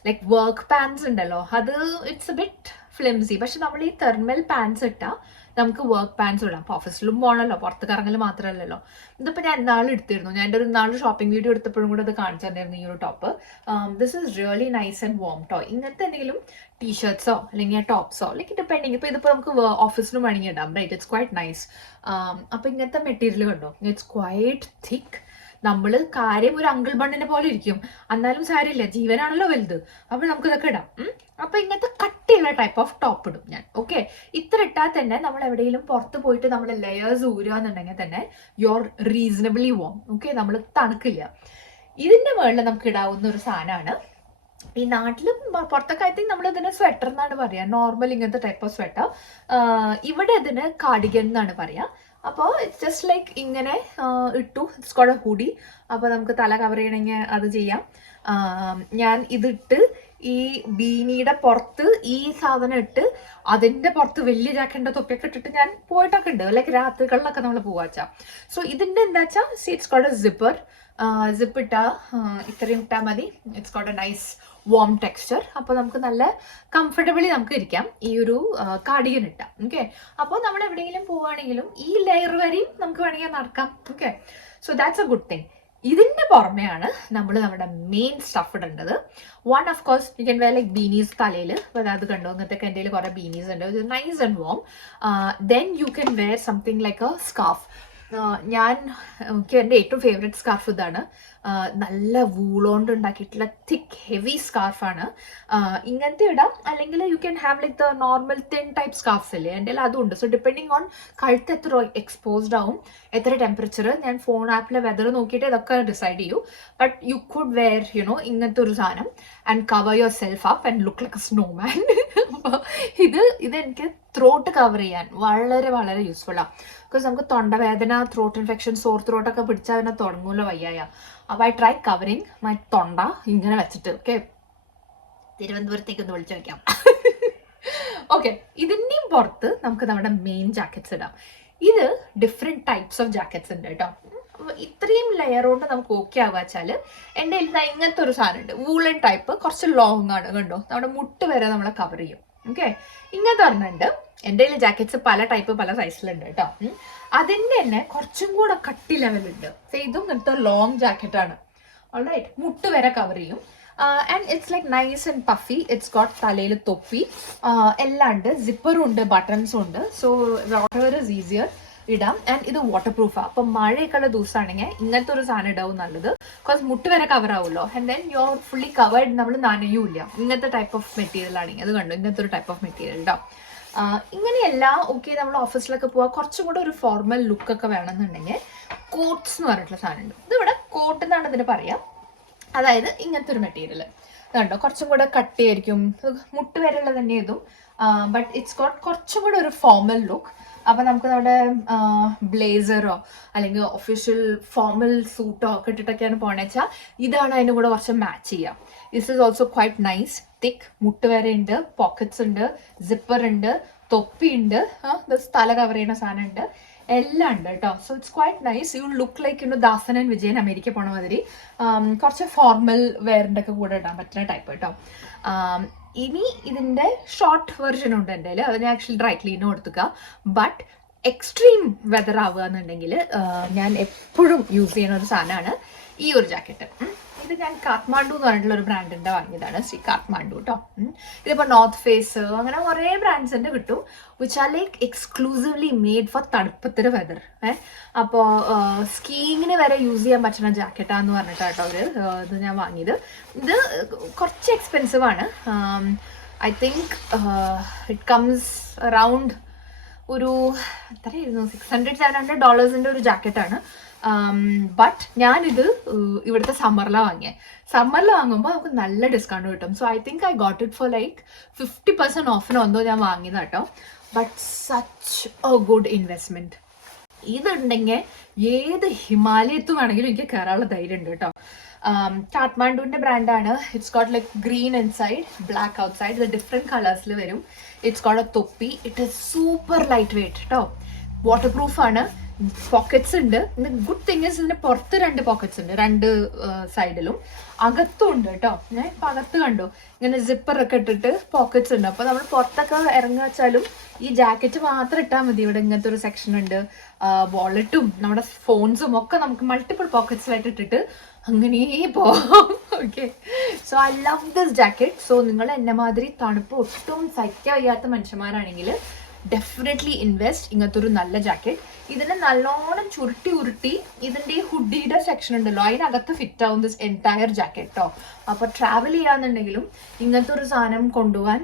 ലൈക്ക് വർക്ക് പാൻസ് ഉണ്ടല്ലോ, അത് ഇറ്റ്സ് എ ബിറ്റ് ഫ്ലിംസി. പക്ഷെ നമ്മൾ ഈ തെർമൽ പാൻസ് ഇട്ടാൽ നമുക്ക് വർക്ക് പാൻസ് ഇടാം. അപ്പോൾ ഓഫീസിലും പോകണമല്ലോ, പുറത്ത് കറങ്ങൽ മാത്രമല്ലല്ലോ. ഇതിപ്പോൾ ഞാൻ ഇന്നാൾ എടുത്തിരുന്നു. ഞാൻ എൻ്റെ ഒരു നാളെ ഷോപ്പിംഗ് വീഡിയോ എടുത്തപ്പോഴും കൂടെ അത് കാണിച്ചു തന്നിരുന്നു ഈ ഒരു top. This is really nice and warm ടോ. ഇങ്ങനത്തെ എന്തെങ്കിലും ടീഷർട്ട്സോ അല്ലെങ്കിൽ ടോപ്സോ ലൈക്ക് ഡിപ്പെൻഡിങ്. ഇപ്പോൾ ഇതിപ്പോൾ നമുക്ക് ഓഫീസിലും വേണമെങ്കിൽ ഇടാം, റൈറ്റ്? It's quite nice. അപ്പോൾ ഇങ്ങനത്തെ മെറ്റീരിയൽ കണ്ടോ, ഇറ്റ്സ് ക്വൈറ്റ് തിക്ക്. നമ്മൾ കാര്യം ഒരു അങ്കിൾ ബണ്ണിനെ പോലെ ഇരിക്കും, എന്നാലും സാരമില്ല, ജീവനാണല്ലോ വലുത്, അപ്പോൾ നമുക്ക് ഇതൊക്കെ ഇടാം. അപ്പൊ ഇങ്ങനത്തെ കട്ടിയുള്ള ടൈപ്പ് ഓഫ് ടോപ്പ് ഇടും ഞാൻ. ഓക്കെ, ഇത്ര ഇട്ടാൽ തന്നെ നമ്മൾ എവിടെയെങ്കിലും പുറത്ത് പോയിട്ട് നമ്മൾ ലെയേഴ്സ് ഊരുകയെന്നുണ്ടെങ്കിൽ തന്നെ യുവർ റീസണബിളി വോം. ഓക്കെ, നമ്മൾ തണുക്കില്ല. ഇതിന്റെ മുകളിൽ നമുക്ക് ഇടാവുന്ന ഒരു സാധനമാണ്, ഈ നാട്ടിലും പുറത്തൊക്കെ ഐ തിങ്ക് നമ്മൾ ഇതിന് സ്വെറ്റർ എന്നാണ് പറയാ, നോർമൽ ഇങ്ങനത്തെ ടൈപ്പ് ഓഫ് സ്വെറ്റർ. ഇവിടെ ഇതിന് കാർഡിഗൻ എന്നാണ് പറയാ. അപ്പോൾ ഇറ്റ്സ് ജസ്റ്റ് ലൈക്ക് ഇങ്ങനെ ഇട്ടു, ഇറ്റ്സ് കോൾഡ് എ ഹൂഡി. അപ്പോൾ നമുക്ക് തല കവർ ചെയ്യണമെങ്കിൽ അത് ചെയ്യാം. ഞാൻ ഇതിട്ട് ഈ ബീനിയുടെ പുറത്ത് ഈ സാധനം ഇട്ട് അതിന്റെ പുറത്ത് വലിയ ജാക്കറ്റിന്റെ തൊപ്പിയൊക്കെ ഇട്ടിട്ട് ഞാൻ പോയിട്ടൊക്കെ ഉണ്ട്, ലൈക്ക് രാത്രികളിലൊക്കെ നമ്മൾ പോവാച്ചാ. സോ ഇതിന്റെ എന്താ വെച്ചാൽ it's called a zipper. Zip ഇട്ടാ ഇത്രയും ഇട്ടാൽ മതി. It's called a nice warm texture. അപ്പോൾ നമുക്ക് നല്ല കംഫർട്ടബിളി നമുക്ക് ഇരിക്കാം ഈ ഒരു കാർഡിഗൻ ഇട്ടാം. ഓക്കെ, അപ്പോൾ നമ്മൾ എവിടെയെങ്കിലും പോവുകയാണെങ്കിലും ഈ ലെയർ വരെയും നമുക്ക് വേണമെങ്കിൽ നടക്കാം. Okay, so that's a good thing. ഇതിന്റെ പുറമെയാണ് നമ്മൾ നമ്മുടെ മെയിൻ സ്റ്റഫ് ഇടേണ്ടത്. One of course you can wear like beanies തലയിൽ. അത് കണ്ടോ, ഇങ്ങനത്തെ എൻ്റെ കയ്യിൽ കുറേ ബീനീസ് ഉണ്ട്, nice and warm. Then you can wear something like a scarf. എനിക്ക് എൻ്റെ ഏറ്റവും ഫേവറേറ്റ് സ്കാർഫ് ഇതാണ്. നല്ല വൂളോണ്ട് ഉണ്ടാക്കിയിട്ടുള്ള തിക്ക് ഹെവി സ്കാർഫാണ്. ഇങ്ങനത്തെ ഇടാം, അല്ലെങ്കിൽ you can have like the normal thin type scarfs അല്ലേ, എൻ്റെ അതും ഉണ്ട്. സോ ഡിപ്പെൻഡിങ് ഓൺ കഴുത്ത് എത്ര എക്സ്പോസ്ഡ് ആവും, എത്ര ടെമ്പറേച്ചർ, ഞാൻ ഫോൺ ആപ്പിലെ വെതർ നോക്കിയിട്ട് ഇതൊക്കെ ഡിസൈഡ് ചെയ്യൂ. ബട്ട് യു കുഡ് വെയർ ഇങ്ങനത്തെ ഒരു സാധനം and cover your self up and look like A snowman. അപ്പോൾ ഇതെനിക്ക് ത്രോട്ട് കവർ ചെയ്യാൻ വളരെ വളരെ യൂസ്ഫുള്ളാണ്. ബിക്കോസ് നമുക്ക് തൊണ്ടവേദന, ത്രോട്ട് ഇൻഫെക്ഷൻ, സോർ ത്രോട്ടൊക്കെ പിടിച്ചാൽ അതിനെ തുടങ്ങൂല്ലോ വയ്യായ. അപ്പോൾ ഐ ട്രൈ കവറിങ് മൈ തൊണ്ട ഇങ്ങനെ വെച്ചിട്ട്. ഓക്കെ, തിരുവനന്തപുരത്തേക്ക് ഒന്ന് വിളിച്ചു വയ്ക്കാം. ഓക്കെ, ഇതിൻ്റെയും പുറത്ത് നമുക്ക് നമ്മുടെ മെയിൻ ജാക്കറ്റ്സ് ഇടാം. ഇത് ഡിഫറെൻറ്റ് ടൈപ്സ് ഓഫ് ജാക്കറ്റ്സ് ഉണ്ട് കേട്ടോ. ഇത്രയും ലെയർ കൊണ്ട് നമുക്ക് ഓക്കെ ആവുക വെച്ചാൽ എൻ്റെ ഇങ്ങനത്തെ ഒരു സാധനം ഉണ്ട്, വൂളൻ ടൈപ്പ്, കുറച്ച് ലോങ് ആണ്, കണ്ടോ, നമ്മുടെ മുട്ട് വരെ നമ്മളെ കവർ ചെയ്യും. ഓക്കെ, ഇങ്ങനത്തെ പറഞ്ഞിട്ടുണ്ട്. എൻ്റെ കയ്യിൽ ജാക്കറ്റ്സ് പല ടൈപ്പ് പല സൈസിലുണ്ട് കേട്ടോ. അതിൻ്റെ തന്നെ കുറച്ചും കൂടെ കട്ടി ലെവലുണ്ട്. ഇതും ഇങ്ങനത്തെ ലോങ് ജാക്കറ്റാണ്. ഓൾറൈറ്റ്, മുട്ട് വരെ കവർ ചെയ്യും. And it's like nice and puffy. It's got തലയിൽ തൊപ്പി എല്ലാം ഉണ്ട്, സിപ്പറും ഉണ്ട്, ബട്ടൺസും ഉണ്ട്. സോ വാട്ടർ ഇസ് ഈസിയർ ഇടാം. ആൻഡ് ഇത് വാട്ടർ പ്രൂഫാണ്. അപ്പം മഴയൊക്കെയുള്ള ദിവസമാണെങ്കിൽ ഇങ്ങനത്തെ ഒരു സാധനം ഇടാവും നല്ലത്. ബിക്കോസ് മുട്ട് വരെ കവർ ആവുമല്ലോ. And then you are fully covered, നമ്മൾ നനയൂല്ല. ഇങ്ങനത്തെ ടൈപ്പ് ഓഫ് മെറ്റീരിയൽ ആണെങ്കിൽ അത് കണ്ടു, ഇങ്ങനത്തെ ഒരു ടൈപ്പ് ഓഫ് മെറ്റീരിയൽ കേട്ടോ. ഇങ്ങനെയല്ല. ഓക്കെ, നമ്മൾ ഓഫീസിലൊക്കെ പോവാം, കുറച്ചും കൂടെ ഒരു ഫോർമൽ ലുക്കൊക്കെ വേണമെന്നുണ്ടെങ്കിൽ കോട്ട്സ് എന്ന് പറഞ്ഞിട്ടുള്ള സാധനം ഉണ്ട്. ഇതിവിടെ കോട്ട് എന്നാണ് ഇതിന് പറയാം. അതായത് ഇങ്ങനത്തെ ഒരു മെറ്റീരിയൽ കണ്ടോ, കുറച്ചും കൂടെ കട്ടിയായിരിക്കും, മുട്ട് വരെയുള്ള തന്നെ ഇതും. ബട്ട് ഇറ്റ്സ് ഗോട്ട് കുറച്ചും കൂടെ ഒരു ഫോർമൽ ലുക്ക്. അപ്പം നമുക്ക് നമ്മുടെ ബ്ലേസറോ അല്ലെങ്കിൽ ഒഫീഷ്യൽ ഫോർമൽ സൂട്ടോ ഒക്കെ ഇട്ടിട്ടൊക്കെയാണ് പോകണമെന്ന് വെച്ചാൽ ഇതാണ് അതിൻ്റെ കൂടെ കുറച്ച് മാച്ച് ചെയ്യാം. This is also quite nice, thick, മുട്ട് വരെ ഉണ്ട്, പോക്കറ്റ്സ് ഉണ്ട്, സിപ്പർ ഉണ്ട്, തൊപ്പി ഉണ്ട്, തല കവർ ചെയ്യുന്ന സാധനം ഉണ്ട്, എല്ലാം ഉണ്ട് കേട്ടോ. So it's quite nice. You look like Dasan and Vijayan America പോണ മാതിരി കുറച്ച് ഫോർമൽ വെയറിൻ്റെ ഒക്കെ കൂടെ ഇടാൻ പറ്റുന്ന ടൈപ്പ് കേട്ടോ. ഇനി ഇതിൻ്റെ ഷോർട്ട് വെർഷൻ ഉണ്ട് എൻ്റെ കയ്യിൽ, അത് ഞാൻ ആക്ച്വലി ഡ്രൈ ക്ലീനും കൊടുത്തുക. ബട്ട് എക്സ്ട്രീം വെതർ ആവുക എന്നുണ്ടെങ്കിൽ ഞാൻ എപ്പോഴും യൂസ് ചെയ്യുന്ന ഒരു സാധനമാണ് ഈ ഒരു ജാക്കറ്റ്. ഇത് ഞാൻ കാഠ്മാണ്ഡു എന്ന് പറഞ്ഞിട്ടുള്ള ഒരു ബ്രാൻഡിൻ്റെ വാങ്ങിയതാണ്, ശ്രീ കാഠ്മാണ്ഡു കേട്ടോ. ഇതിപ്പോൾ നോർത്ത് ഫേസ് അങ്ങനെ കുറേ ബ്രാൻഡ്സിൻ്റെ കിട്ടും, which are like exclusively made for തണുപ്പത്തിൻ്റെ വെതർ. അപ്പോൾ സ്കീയിങ്ങിന് വരെ യൂസ് ചെയ്യാൻ പറ്റുന്ന ജാക്കറ്റാന്ന് പറഞ്ഞിട്ടാട്ടോ ഇത് ഞാൻ വാങ്ങിയത്. ഇത് കുറച്ച് എക്സ്പെൻസീവ് ആണ്. I think it comes around ഒരു എത്രയായിരുന്നു, $600-700 ഒരു ജാക്കറ്റാണ്. ബട്ട് ഞാനിത് ഇവിടുത്തെ സമ്മറിലാണ് വാങ്ങിയത്. സമ്മറിൽ വാങ്ങുമ്പോൾ നമുക്ക് നല്ല ഡിസ്കൗണ്ട് കിട്ടും. So I think I got it for like 50% ഓഫിനോ എന്തോ ഞാൻ വാങ്ങിയത് കേട്ടോ. But such a good investment. ഇതുണ്ടെങ്കിൽ ഏത് ഹിമാലയത്തും വേണമെങ്കിലും എനിക്ക് കയറാനുള്ള ധൈര്യം ഉണ്ട് കേട്ടോ. കാഠ്മാണ്ഡുവിൻ്റെ ബ്രാൻഡാണ്. It's got like green inside, black outside. ഇത് ഡിഫറെൻറ്റ് കളേഴ്സിൽ വരും. ഇറ്റ്സ് ഗോട്ട് എ തൊപ്പി. It is super light weight കേട്ടോ. വാട്ടർ പ്രൂഫാണ്. പോക്കറ്റ്സ് ഉണ്ട്. ഗുഡ് തിങ് ഇസ് ഇതിന് പുറത്ത് 2 പോക്കറ്റ്സ് ഉണ്ട്, 2 സൈഡിലും. അകത്തും ഉണ്ട് കേട്ടോ. ഞാൻ ഇപ്പം അകത്ത് കണ്ടു ഇങ്ങനെ സിപ്പറൊക്കെ ഇട്ടിട്ട് പോക്കറ്റ്സ് ഉണ്ട്. അപ്പോൾ നമ്മൾ പുറത്തൊക്കെ ഇറങ്ങുക വെച്ചാലും ഈ ജാക്കറ്റ് മാത്രം ഇട്ടാൽ മതി. ഇവിടെ ഇങ്ങനത്തെ ഒരു സെക്ഷൻ ഉണ്ട്. വാളറ്റും നമ്മുടെ ഫോൺസും ഒക്കെ നമുക്ക് മൾട്ടിപ്പിൾ പോക്കറ്റ്സിലായിട്ട് ഇട്ടിട്ട് അങ്ങനെ പോവാം. Okay, so I love this jacket. So നിങ്ങൾ എന്നെ മാതിരി തണുപ്പ് ഒട്ടും സഹിക്കാൻ വയ്യാത്ത മനുഷ്യന്മാരാണെങ്കിൽ ഡെഫിനറ്റ്ലി ഇൻവെസ്റ്റ് ഇങ്ങനത്തെ ഒരു നല്ല ജാക്കറ്റ്. ഇതിനെ നല്ലോണം ഉരുട്ടി ഇതിൻ്റെ ഈ ഹുഡിയുടെ സെക്ഷൻ ഉണ്ടല്ലോ അതിനകത്ത് ഫിറ്റ് ആവും ദിസ് എൻറ്റയർ ജാക്കറ്റ് കേട്ടോ. അപ്പോൾ ട്രാവൽ ചെയ്യാന്നുണ്ടെങ്കിലും ഇങ്ങനത്തെ ഒരു സാധനം കൊണ്ടുപോകാൻ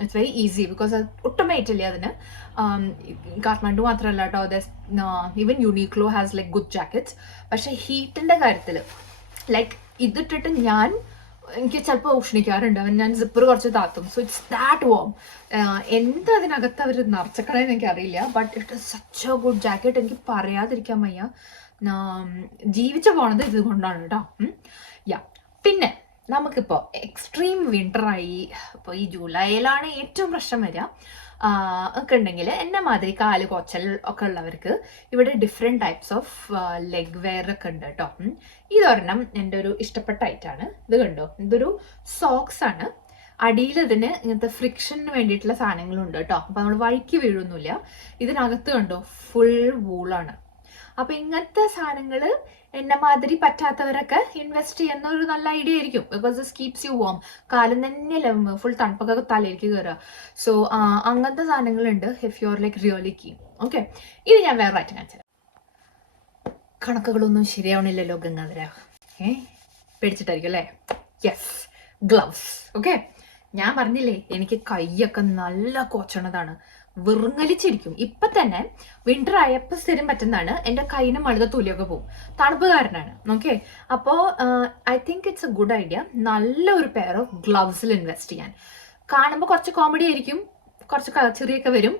ഇറ്റ്സ് വെരി ഈസി ബിക്കോസ് അത് ഒട്ടുമേറ്റ് ഇല്ലേ അതിന്. കാഠ്മണ്ഡു മാത്രമല്ല കേട്ടോ, even Uniqlo has like good jackets. പക്ഷേ ഹീറ്റിൻ്റെ കാര്യത്തിൽ ലൈക്ക് ഇതിട്ടിട്ട് എനിക്ക് ചിലപ്പോൾ ഉഷ്ണിക്കാറുണ്ട്, ഞാൻ സിപ്പർ കുറച്ച് താത്തും. So it's that warm. എന്താ അതിനകത്ത് അവർ നിറച്ചക്കണേന്ന് എനിക്കറിയില്ല, but it is such a good jacket. എനിക്ക് പറയാതിരിക്കാൻ വയ്യ. ജീവിച്ചു പോണത് ഇത് കൊണ്ടാണ് കേട്ടോ. പിന്നെ നമുക്കിപ്പോൾ എക്സ്ട്രീം വിൻ്ററായി. ഇപ്പോൾ ഈ ജൂലൈയിലാണ് ഏറ്റവും പ്രശ്നം വരിക ഒക്കെ ഉണ്ടെങ്കിൽ എന്നെ മാതിരി കാല് കൊച്ചൽ ഒക്കെ ഉള്ളവർക്ക് ഇവിടെ different types of leg wear ഒക്കെ ഉണ്ട് കേട്ടോ. ഇതൊരെണ്ണം എൻ്റെ ഒരു ഇഷ്ടപ്പെട്ട ഐറ്റാണ്. ഇത് കണ്ടോ, ഇതൊരു സോക്സ് ആണ്. അടിയിൽ ഇതിന് ഇങ്ങനത്തെ ഫ്രിക്ഷന് വേണ്ടിയിട്ടുള്ള സാധനങ്ങളുണ്ട് കേട്ടോ. അപ്പോൾ നമ്മൾ വഴിക്ക് വീഴൊന്നുമില്ല. ഇതിനകത്ത് കണ്ടോ ഫുൾ വൂളാണ്. അപ്പോൾ ഇങ്ങനത്തെ സാധനങ്ങൾ എന്നെ മാതിരി പറ്റാത്തവരൊക്കെ ഇൻവെസ്റ്റ് ചെയ്യുന്ന ഒരു നല്ല ഐഡിയ ആയിരിക്കും. Because this keeps you warm. കാലം തന്നെയല്ല ഫുൾ തണുപ്പൊക്കെ തലയിലേക്ക് കയറുക. സോ അങ്ങനത്തെ സാധനങ്ങളുണ്ട് if you are like really keen. Okay, ഇത് ഞാൻ വേറെ ആയിട്ട് കാണിച്ചു. കണക്കുകളൊന്നും ശരിയാവണില്ലല്ലോ ഗംഗാധര. പേടിച്ചിട്ടായിരിക്കും അല്ലേ? Yes, gloves. ഓക്കെ, ഞാൻ പറഞ്ഞില്ലേ എനിക്ക് കൈയൊക്കെ നല്ല കോച്ചണതാണ്, വിറുങ്ങലിച്ചിരിക്കും. ഇപ്പൊ തന്നെ വിന്റർ ആയപ്പോൾ സ്ഥിരം പറ്റുന്നതാണ്, എൻ്റെ കൈന് മഴുത തൊലിയൊക്കെ പോകും, തണുപ്പ് കാരനാണ്. ഓക്കെ, അപ്പോൾ I think it's A good idea നല്ല ഒരു പെയർ ഓഫ് ഗ്ലൗസിൽ ഇൻവെസ്റ്റ് ചെയ്യാൻ. കാണുമ്പോൾ കുറച്ച് കോമഡി ആയിരിക്കും, കുറച്ച് ചെറിയൊക്കെ വരും,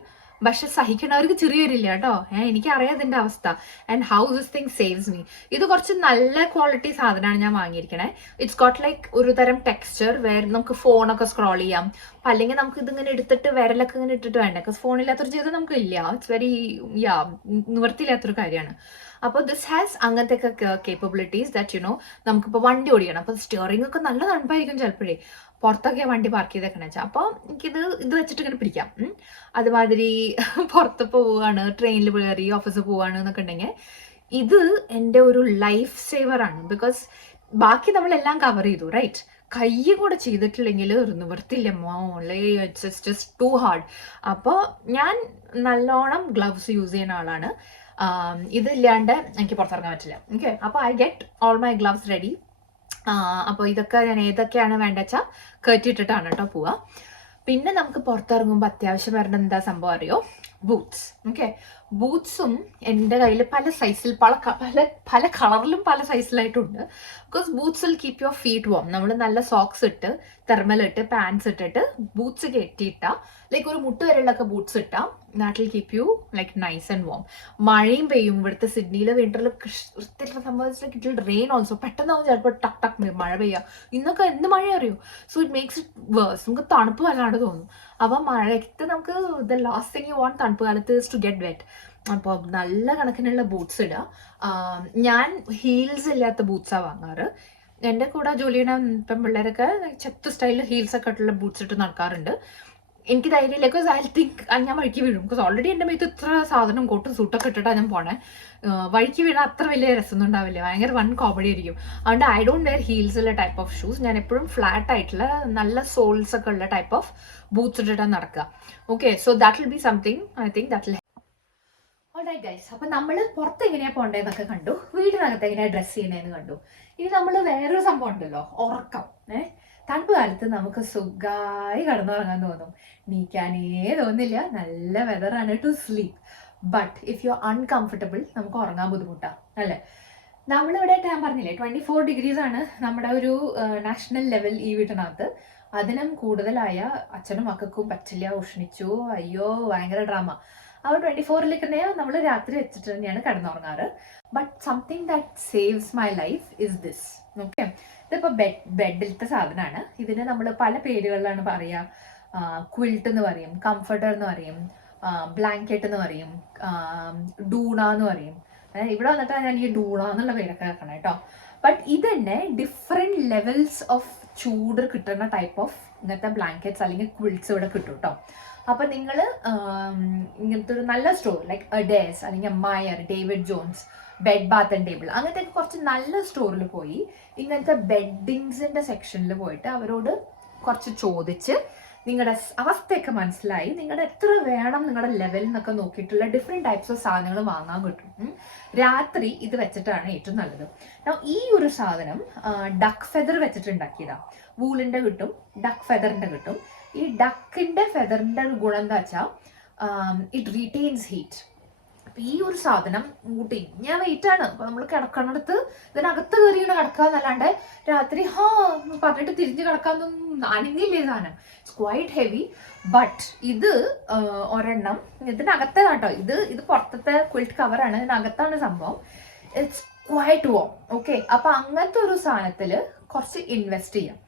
പക്ഷെ സഹിക്കണവർക്ക് ചെറിയ വരില്ല കേട്ടോ. എനിക്കറിയാം ഇതിൻ്റെ അവസ്ഥ. And how this thing saves me. ഇത് കുറച്ച് നല്ല ക്വാളിറ്റി സാധനമാണ് ഞാൻ വാങ്ങിയിരിക്കണേ. ഇറ്റ്സ് ഗോട്ട് ലൈക്ക് ഒരു തരം ടെക്സ്ചർ വേറെ നമുക്ക് ഫോണൊക്കെ സ്ക്രോൾ ചെയ്യാം. അല്ലെങ്കിൽ നമുക്ക് ഇതിങ്ങനെ എടുത്തിട്ട് വിരലൊക്കെ ഇങ്ങനെ ഇട്ടിട്ട് വേണ്ട, ബിക്കോസ് ഫോണില്ലാത്തൊരു ജീവിതം നമുക്ക് ഇല്ല. ഇറ്റ്സ് വെരി നിവർത്തിയില്ലാത്തൊരു കാര്യമാണ്. അപ്പോൾ ദിസ് ഹാസ് അങ്ങനത്തെ ഒക്കെ കേപ്പബിലിറ്റീസ് ദാറ്റ് യു നോ നമുക്കിപ്പോൾ വണ്ടി ഓടിക്കണം. അപ്പോൾ സ്റ്റിയറിംഗ് ഒക്കെ നല്ല തണുപ്പായിരിക്കും ചിലപ്പോഴേ, പുറത്തൊക്കെ വണ്ടി പാർക്ക് ചെയ്തേക്കണ വെച്ചാൽ. അപ്പോൾ ഇത് വെച്ചിട്ട് ഇങ്ങനെ പിടിക്കാം. അതുമാതിരി പുറത്ത് പോവുകയാണ്, ട്രെയിനിൽ കയറി ഓഫീസിൽ പോവുകയാണ് എന്നൊക്കെ ഉണ്ടെങ്കിൽ ഇത് എൻ്റെ ഒരു ലൈഫ് സേവറാണ്. ബിക്കോസ് ബാക്കി നമ്മളെല്ലാം കവർ ചെയ്തു, റൈറ്റ്? കൈ കൂടെ ചെയ്തിട്ടില്ലെങ്കിൽ ഒരു നിവർത്തില്ല മോളെ, ഇറ്റ്സ് ജസ്റ്റ് ടു ഹാർഡ്. അപ്പോൾ ഞാൻ നല്ലോണം ഗ്ലൗസ് യൂസ് ചെയ്യുന്ന ആളാണ്. ഇതില്ലാണ്ട് എനിക്ക് പുറത്തിറങ്ങാൻ പറ്റില്ല. ഓക്കെ, അപ്പോൾ I get all my gloves ready. അപ്പോൾ ഇതൊക്കെ ഞാൻ ഏതൊക്കെയാണ് വേണ്ട വെച്ചാൽ കയറ്റിയിട്ടിട്ടാണ് കേട്ടോ പോവുക. പിന്നെ നമുക്ക് പുറത്തിറങ്ങുമ്പോൾ അത്യാവശ്യം വരേണ്ട എന്താ സംഭവം അറിയോ? ബൂട്ട്സ്. ഓക്കെ, ബൂട്ട്സും എൻ്റെ കയ്യിൽ പല സൈസിൽ പല കളറിലും പല സൈസിലായിട്ടുണ്ട്. Because boots will keep your feet warm. നമ്മൾ നല്ല സോക്സ് ഇട്ട് തെർമലിട്ട് പാൻസ് ഇട്ടിട്ട് ബൂട്ട്സ് കെട്ടിയിട്ടാൽ ലൈക്ക് ഒരു മുട്ട് വരെയുള്ളൊക്കെ ബൂട്ട്സ് ഇട്ടാൽ that will keep you like nice and warm. മഴയും പെയ്യും ഇവിടുത്തെ സിഡ്നിയിലെ വിന്ററിൽ വൃത്തിയുള്ള സംഭവിച്ചിട്ട് ഇറ്റ് വിൽ റെയിൻ ഓൾസോ. പെട്ടെന്നാവും ചിലപ്പോൾ ടക്ക് മഴ പെയ്യുക. ഇന്നൊക്കെ എന്ത് മഴ അറിയോ? So it makes it worse. നമുക്ക് തണുപ്പ് വല്ലാണ്ട് തോന്നും. അപ്പോൾ മഴയ്ക്ക് നമുക്ക് the last thing you want തണുപ്പ് കാലത്ത് ഇസ് ടു ഗെറ്റ് വെറ്റ്. അപ്പോൾ നല്ല കണക്കിനുള്ള ബൂട്ട്സ് ഇടുക. ഞാൻ ഹീൽസ് ഇല്ലാത്ത ബൂട്ട്സാണ് വാങ്ങാറ്. എൻ്റെ കൂടെ ജോലി ചെയ്യുന്ന പെൺപിള്ളേരൊക്കെ ചെത്ത് സ്റ്റൈലിൽ ഹീൽസ് ഒക്കെ ഇട്ടുള്ള ബൂട്ട്സ് ഇട്ട് നടക്കാറുണ്ട്. എനിക്ക് ധൈര്യമില്ല, ബിക്കോസ് ഐ തിങ്ക് ഞാൻ വഴിക്ക് വീഴും. ബിക്കോസ് ഓൾറെഡി എൻ്റെ മേത്ത് ഇത്ര സാധനം കോട്ടും സൂട്ടൊക്കെ ഇട്ടിട്ടാണ് ഞാൻ പോണേ. വഴിക്ക് വീണാൽ അത്ര വലിയ രസമൊന്നും ഉണ്ടാവില്ല, ഭയങ്കര വൺ കോമഡി ആയിരിക്കും. അതുകൊണ്ട് ഐ ഡോണ്ട് വെയർ ഹീൽസ് ഉള്ള ടൈപ്പ് ഓഫ് ഷൂസ്. ഞാൻ എപ്പോഴും ഫ്ലാറ്റ് ആയിട്ടുള്ള നല്ല സോൾസ് ഒക്കെ ഉള്ള ടൈപ്പ് ഓഫ് ബൂട്ട്സ് ഇട്ടിട്ടാണ് നടക്കുക. Okay, so that will be something I think that will. Alright guys, അപ്പം നമ്മൾ പുറത്ത് എങ്ങനെയാണ് പോകേണ്ടതെന്നൊക്കെ കണ്ടു, വീടിനകത്ത് എങ്ങനെയാണ് ഡ്രസ്സ് ചെയ്യുന്നതെന്ന് കണ്ടു. ഇനി നമ്മൾ വേറൊരു സംഭവം ഉണ്ടല്ലോ, ഉറക്കം. തണുപ്പ് കാലത്ത് നമുക്ക് സുഖമായി കിടന്നുറങ്ങാൻ തോന്നും, നീക്കാനേ തോന്നില്ല. നല്ല വെതറാണ് to sleep. But if you are uncomfortable നമുക്ക് ഉറങ്ങാൻ ബുദ്ധിമുട്ടാണ് അല്ലേ? നമ്മളിവിടെ ഞാൻ പറഞ്ഞില്ലേ 24 ഡിഗ്രീസ് ആണ് നമ്മുടെ ഒരു നാഷണൽ ലെവൽ ഈ വീട്ടിനകത്ത്. അതിനും കൂടുതലായ അച്ഛനും മക്കൾക്കും പറ്റില്ല, ഉഷ്ണിച്ചു, അയ്യോ ഭയങ്കര ഡ്രാമ. അപ്പോൾ 24 തന്നെ നമ്മൾ രാത്രി വെച്ചിട്ട് തന്നെയാണ് കിടന്നുറങ്ങാറ്. But something that saves my life is this. Okay, ഇതിപ്പോൾ ബെഡിലത്തെ സാധനമാണ്. ഇതിന് നമ്മൾ പല പേരുകളിലാണ് പറയുക. ക്വിൽട്ട് എന്ന് പറയും, കംഫർട്ടർ എന്ന് പറയും, ബ്ലാങ്കറ്റ് എന്ന് പറയും, ഡൂണ എന്ന് പറയും. ഇവിടെ വന്നിട്ടാണ് ഞാൻ ഈ ഡൂണ എന്നുള്ള പേരൊക്കെ വെക്കണം കേട്ടോ. ബട്ട് ഇത് തന്നെ ഡിഫറെൻറ്റ് ലെവൽസ് ഓഫ് ചൂട് കിട്ടുന്ന ടൈപ്പ് ഓഫ് ഇങ്ങനത്തെ ബ്ലാങ്കറ്റ്സ് അല്ലെങ്കിൽ ക്വിൽറ്റ്സ് ഇവിടെ കിട്ടും കേട്ടോ. അപ്പം നിങ്ങൾ ഇങ്ങനത്തെ ഒരു നല്ല സ്റ്റോർ ലൈക്ക് അഡേസ് അല്ലെങ്കിൽ Myer, David Jones, Bed Bath and Table അങ്ങനത്തെ കുറച്ച് നല്ല സ്റ്റോറിൽ പോയി ഇങ്ങനത്തെ ബെഡിങ്സിൻ്റെ സെക്ഷനിൽ പോയിട്ട് അവരോട് കുറച്ച് ചോദിച്ച് നിങ്ങളുടെ അവസ്ഥയൊക്കെ മനസ്സിലായി, നിങ്ങളുടെ എത്ര വേണം നിങ്ങളുടെ ലെവൽ എന്നൊക്കെ നോക്കിയിട്ടുള്ള ഡിഫറെൻറ്റ് ടൈപ്സ് ഓഫ് സാധനങ്ങൾ വാങ്ങാൻ കിട്ടും. രാത്രി ഇത് വെച്ചിട്ടാണ് ഏറ്റവും നല്ലത്. ഈ ഒരു സാധനം ഡക്ക് ഫെദർ വെച്ചിട്ട് ഉണ്ടാക്കിയതാണ്. വൂളിൻ്റെ കിട്ടും, ഡക്ക് ഫെദറിൻ്റെ കിട്ടും. ഈ ഡക്കിൻ്റെ ഫെദറിൻ്റെ ഗുണം എന്താ വെച്ചാൽ ഇറ്റ് റീറ്റെയിൻസ് ഹീറ്റ്. അപ്പം ഈ ഒരു സാധനം മുട്ടിഞ്ഞ വെയിറ്റാണ്. അപ്പോൾ നമ്മൾ കിടക്കണടുത്ത് ഇതിനകത്ത് കയറിയാണ് കിടക്കാന്നല്ലാണ്ട് രാത്രി പറഞ്ഞിട്ട് തിരിഞ്ഞ് കിടക്കാന്നൊന്നും അനങ്ങില്ലേ സാധനം. It's quite heavy. ബട്ട് ഇത് ഒരെണ്ണം ഇതിനകത്തെ കേട്ടോ, ഇത് പുറത്തത്തെ ക്വിൽറ്റ് കവറാണ്, ഇതിനകത്താണ് സംഭവം. It's quite warm. ഓക്കെ, അപ്പം അങ്ങനത്തെ ഒരു സാധനത്തിൽ കുറച്ച് ഇൻവെസ്റ്റ് ചെയ്യാം.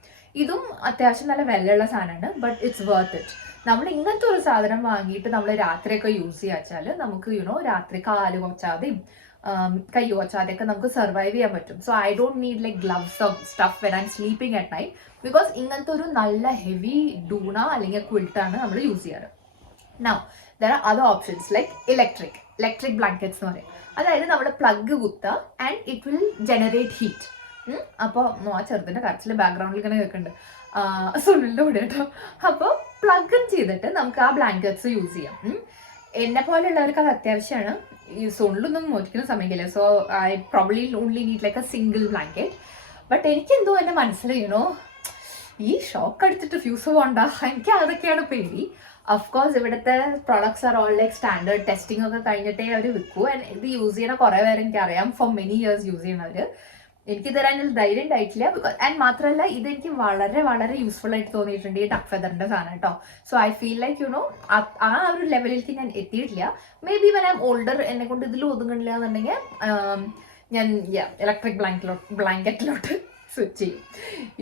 ഇതും അത്യാവശ്യം നല്ല വിലയുള്ള സാധനമാണ്, ബട്ട് ഇറ്റ്സ് വർത്ത് ഇറ്റ്. നമ്മൾ ഇങ്ങനത്തെ ഒരു സാധനം വാങ്ങിയിട്ട് നമ്മൾ രാത്രിയൊക്കെ യൂസ് ചെയ്യാച്ചാൽ നമുക്ക് രാത്രി കാല് കൊച്ചാതെയും കൈ കൊച്ചാതെയൊക്കെ നമുക്ക് സർവൈവ് ചെയ്യാൻ പറ്റും. So I don't need like gloves of stuff when I M sleeping at night, because ഇങ്ങനത്തെ ഒരു നല്ല ഹെവി ഡൂണ അല്ലെങ്കിൽ ക്വിൽട്ടാണ് നമ്മൾ യൂസ് ചെയ്യാറ്. Now there are other options like electric blankets എന്ന് പറയും. അതായത് നമ്മൾ പ്ലഗ് കുത്തുക and it will generate heat. അപ്പോൾ ആ ചെറുതിൻ്റെ കരച്ചിൽ ബാക്ക്ഗ്രൗണ്ടിൽ ഇങ്ങനെ കേൾക്കുന്നുണ്ട്, സുനിലിൻ്റെ കൂടെ കേട്ടോ. അപ്പോൾ പ്ലഗ് ഇൻ ചെയ്തിട്ട് നമുക്ക് ആ ബ്ലാങ്കറ്റ്സ് യൂസ് ചെയ്യാം. എന്നെ പോലെയുള്ളവർക്ക് അത് അത്യാവശ്യമാണ്. ഈ സുനിലൊന്നും ഒരിക്കലും സമയമില്ല. So I probably only need like A single blanket. But എനിക്കെന്തോ എൻ്റെ മനസ്സിൽ ഈ ഷോക്ക് അടിച്ചിട്ട് ഫ്യൂസ് പോകണ്ട, എനിക്ക് അതൊക്കെയാണ് പേടി. അഫ്കോഴ്സ് ഇവിടുത്തെ products are all like standard testing ഒക്കെ കഴിഞ്ഞിട്ടേ അവർ വിൽക്കൂ. ആൻഡ് ഇത് യൂസ് ചെയ്യുന്ന കുറേ പേര് എനിക്കറിയാം, ഫോർ മെനി ഇയേഴ്സ് യൂസ് ചെയ്യുന്നവർ. എനിക്ക് തരാനുള്ള ധൈര്യം ഉണ്ടായിട്ടില്ല. ആൻഡ് മാത്രമല്ല ഇതെനിക്ക് വളരെ വളരെ യൂസ്ഫുൾ ആയിട്ട് തോന്നിയിട്ടുണ്ട് ഈ ഡക്ക് ഫെദറിന്റെ സാധനം കേട്ടോ. സോ ഐ ഫീൽ ലൈക്ക് ആ ഒരു ലെവലിലേക്ക് ഞാൻ എത്തിയിട്ടില്ല. May be when I M older എന്നെ കൊണ്ട് ഇതിൽ ഒതുങ്ങണില്ല എന്നുണ്ടെങ്കിൽ ഞാൻ ഇലക്ട്രിക് ബ്ലാങ്കറ്റിലോട്ട് സ്വിച്ച് ചെയ്യും.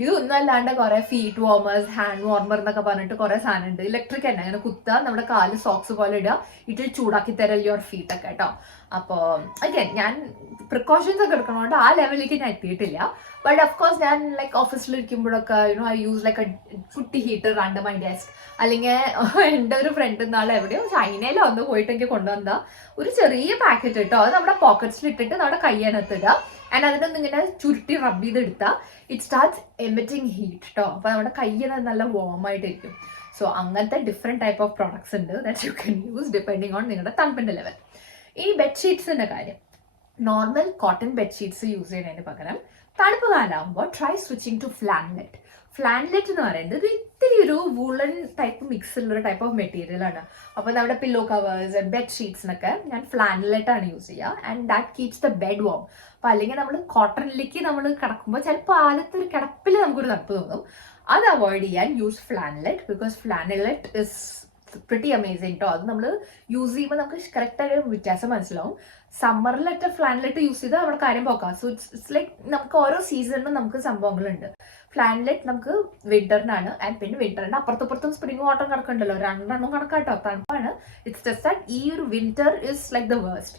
ഇതൊന്നും അല്ലാണ്ട് കുറെ ഫീറ്റ് വാർമേഴ്സ്, ഹാൻഡ് വാർമർ എന്നൊക്കെ പറഞ്ഞിട്ട് കുറെ സാധനം ഉണ്ട്. ഇലക്ട്രിക് തന്നെ, അങ്ങനെ കുത്തുക, നമ്മുടെ കാല് സോക്സ് പോലെ ഇടുക, ഇട്ട് ചൂടാക്കി തരൽ യുവർ ഫീറ്റ് ഒക്കെ കേട്ടോ. അപ്പോൾ അഗൈൻ ഞാൻ പ്രിക്കോഷൻസ് ഒക്കെ എടുക്കണോണ്ട് ആ ലെവലിലേക്ക് ഞാൻ എത്തിയിട്ടില്ല. ബട്ട് അഫ്കോഴ്സ് ഞാൻ ലൈക്ക് ഓഫീസിലിരിക്കുമ്പോഴൊക്കെ ഐ യൂസ് ലൈക്ക് എ കുട്ടി ഹീറ്റർ അണ്ടർ മൈ ഡെസ്ക്. അല്ലെങ്കിൽ എൻ്റെ ഒരു ഫ്രണ്ട് നാളെ എവിടെയോ ചൈനയിലോ ഒന്ന് പോയിട്ട് എനിക്ക് കൊണ്ടുവന്ന ഒരു ചെറിയ പാക്കറ്റ് കേട്ടോ. അത് നമ്മുടെ പോക്കറ്റ്സിൽ ഇട്ടിട്ട് നമ്മുടെ കയ്യനത്തിടുക. ആൻഡ് അതിനൊന്നും ഇങ്ങനെ ചുരുട്ടി റബ്ബ് ചെയ്തെടുത്താൽ ഇറ്റ് സ്റ്റാർട്ട്സ് എമിറ്റിംഗ് ഹീറ്റ് കേട്ടോ. അപ്പോൾ നമ്മുടെ കയ്യിൽ നല്ല വാം ആയിട്ടിരിക്കും. സോ അങ്ങനത്തെ ഡിഫറെൻറ്റ് ടൈപ്പ് ഓഫ് പ്രോഡക്ട്സ് ഉണ്ട് that you can use depending on നിങ്ങളുടെ തണുപ്പിൻ്റെ ലെവൽ. ഈ ബെഡ്ഷീറ്റ്സിൻ്റെ കാര്യം, നോർമൽ കോട്ടൺ ബെഡ്ഷീറ്റ്സ് യൂസ് ചെയ്യുന്നതിന് പകരം തണുപ്പ് കാലമാകുമ്പോൾ ട്രൈ സ്വിച്ചിങ് ടു ഫ്ലാൻലെറ്റ്. ഫ്ലാൻലെറ്റ് എന്ന് പറയുന്നത് ഇത്തിരി ഒരു വൂളൻ ടൈപ്പ് മിക്സ് ഉള്ളൊരു ടൈപ്പ് ഓഫ് മെറ്റീരിയൽ ആണ്. അപ്പോൾ നമ്മുടെ പില്ലോ കവേഴ്സ്, ബെഡ് ഷീറ്റ്സിനൊക്കെ ഞാൻ ഫ്ലാൻലെറ്റാണ് യൂസ് ചെയ്യുക. And that keeps the bed warm. അപ്പോൾ അല്ലെങ്കിൽ നമ്മൾ കോട്ടണിലേക്ക് നമ്മൾ കിടക്കുമ്പോൾ ചിലപ്പോൾ ആദ്യത്തെ ഒരു കിടപ്പിൽ നമുക്കൊരു തണുപ്പ് തോന്നും. അത് അവോയ്ഡ് ചെയ്യാൻ use flannelette, because flannelette is pretty amazing കേട്ടോ. അത് നമ്മൾ യൂസ് ചെയ്യുമ്പോൾ നമുക്ക് കറക്റ്റായ വ്യത്യാസം മനസ്സിലാവും. സമ്മറിലൊക്കെ ഫ്ലാൻലെറ്റ് യൂസ് ചെയ്താൽ നമ്മുടെ കാര്യം പോക്കാം. സോ ഇറ്റ്സ് ലൈക്ക് നമുക്ക് ഓരോ സീസണിലും നമുക്ക് സംഭവങ്ങളുണ്ട്. ഫ്ലാൻലെറ്റ് നമുക്ക് വിന്ററിനാണ്. ആൻഡ് പിന്നെ വിന്ററിന് അപ്പുറത്തും സ്പ്രിംഗ് ഓട്ടം കണക്കുണ്ടല്ലോ, രണ്ടെണ്ണം കണക്കാട്ടോ, തണുപ്പാണ്. ഇറ്റ്സ് ജസ്റ്റ് ദാറ്റ് ഈ ഒരു winter is like the worst.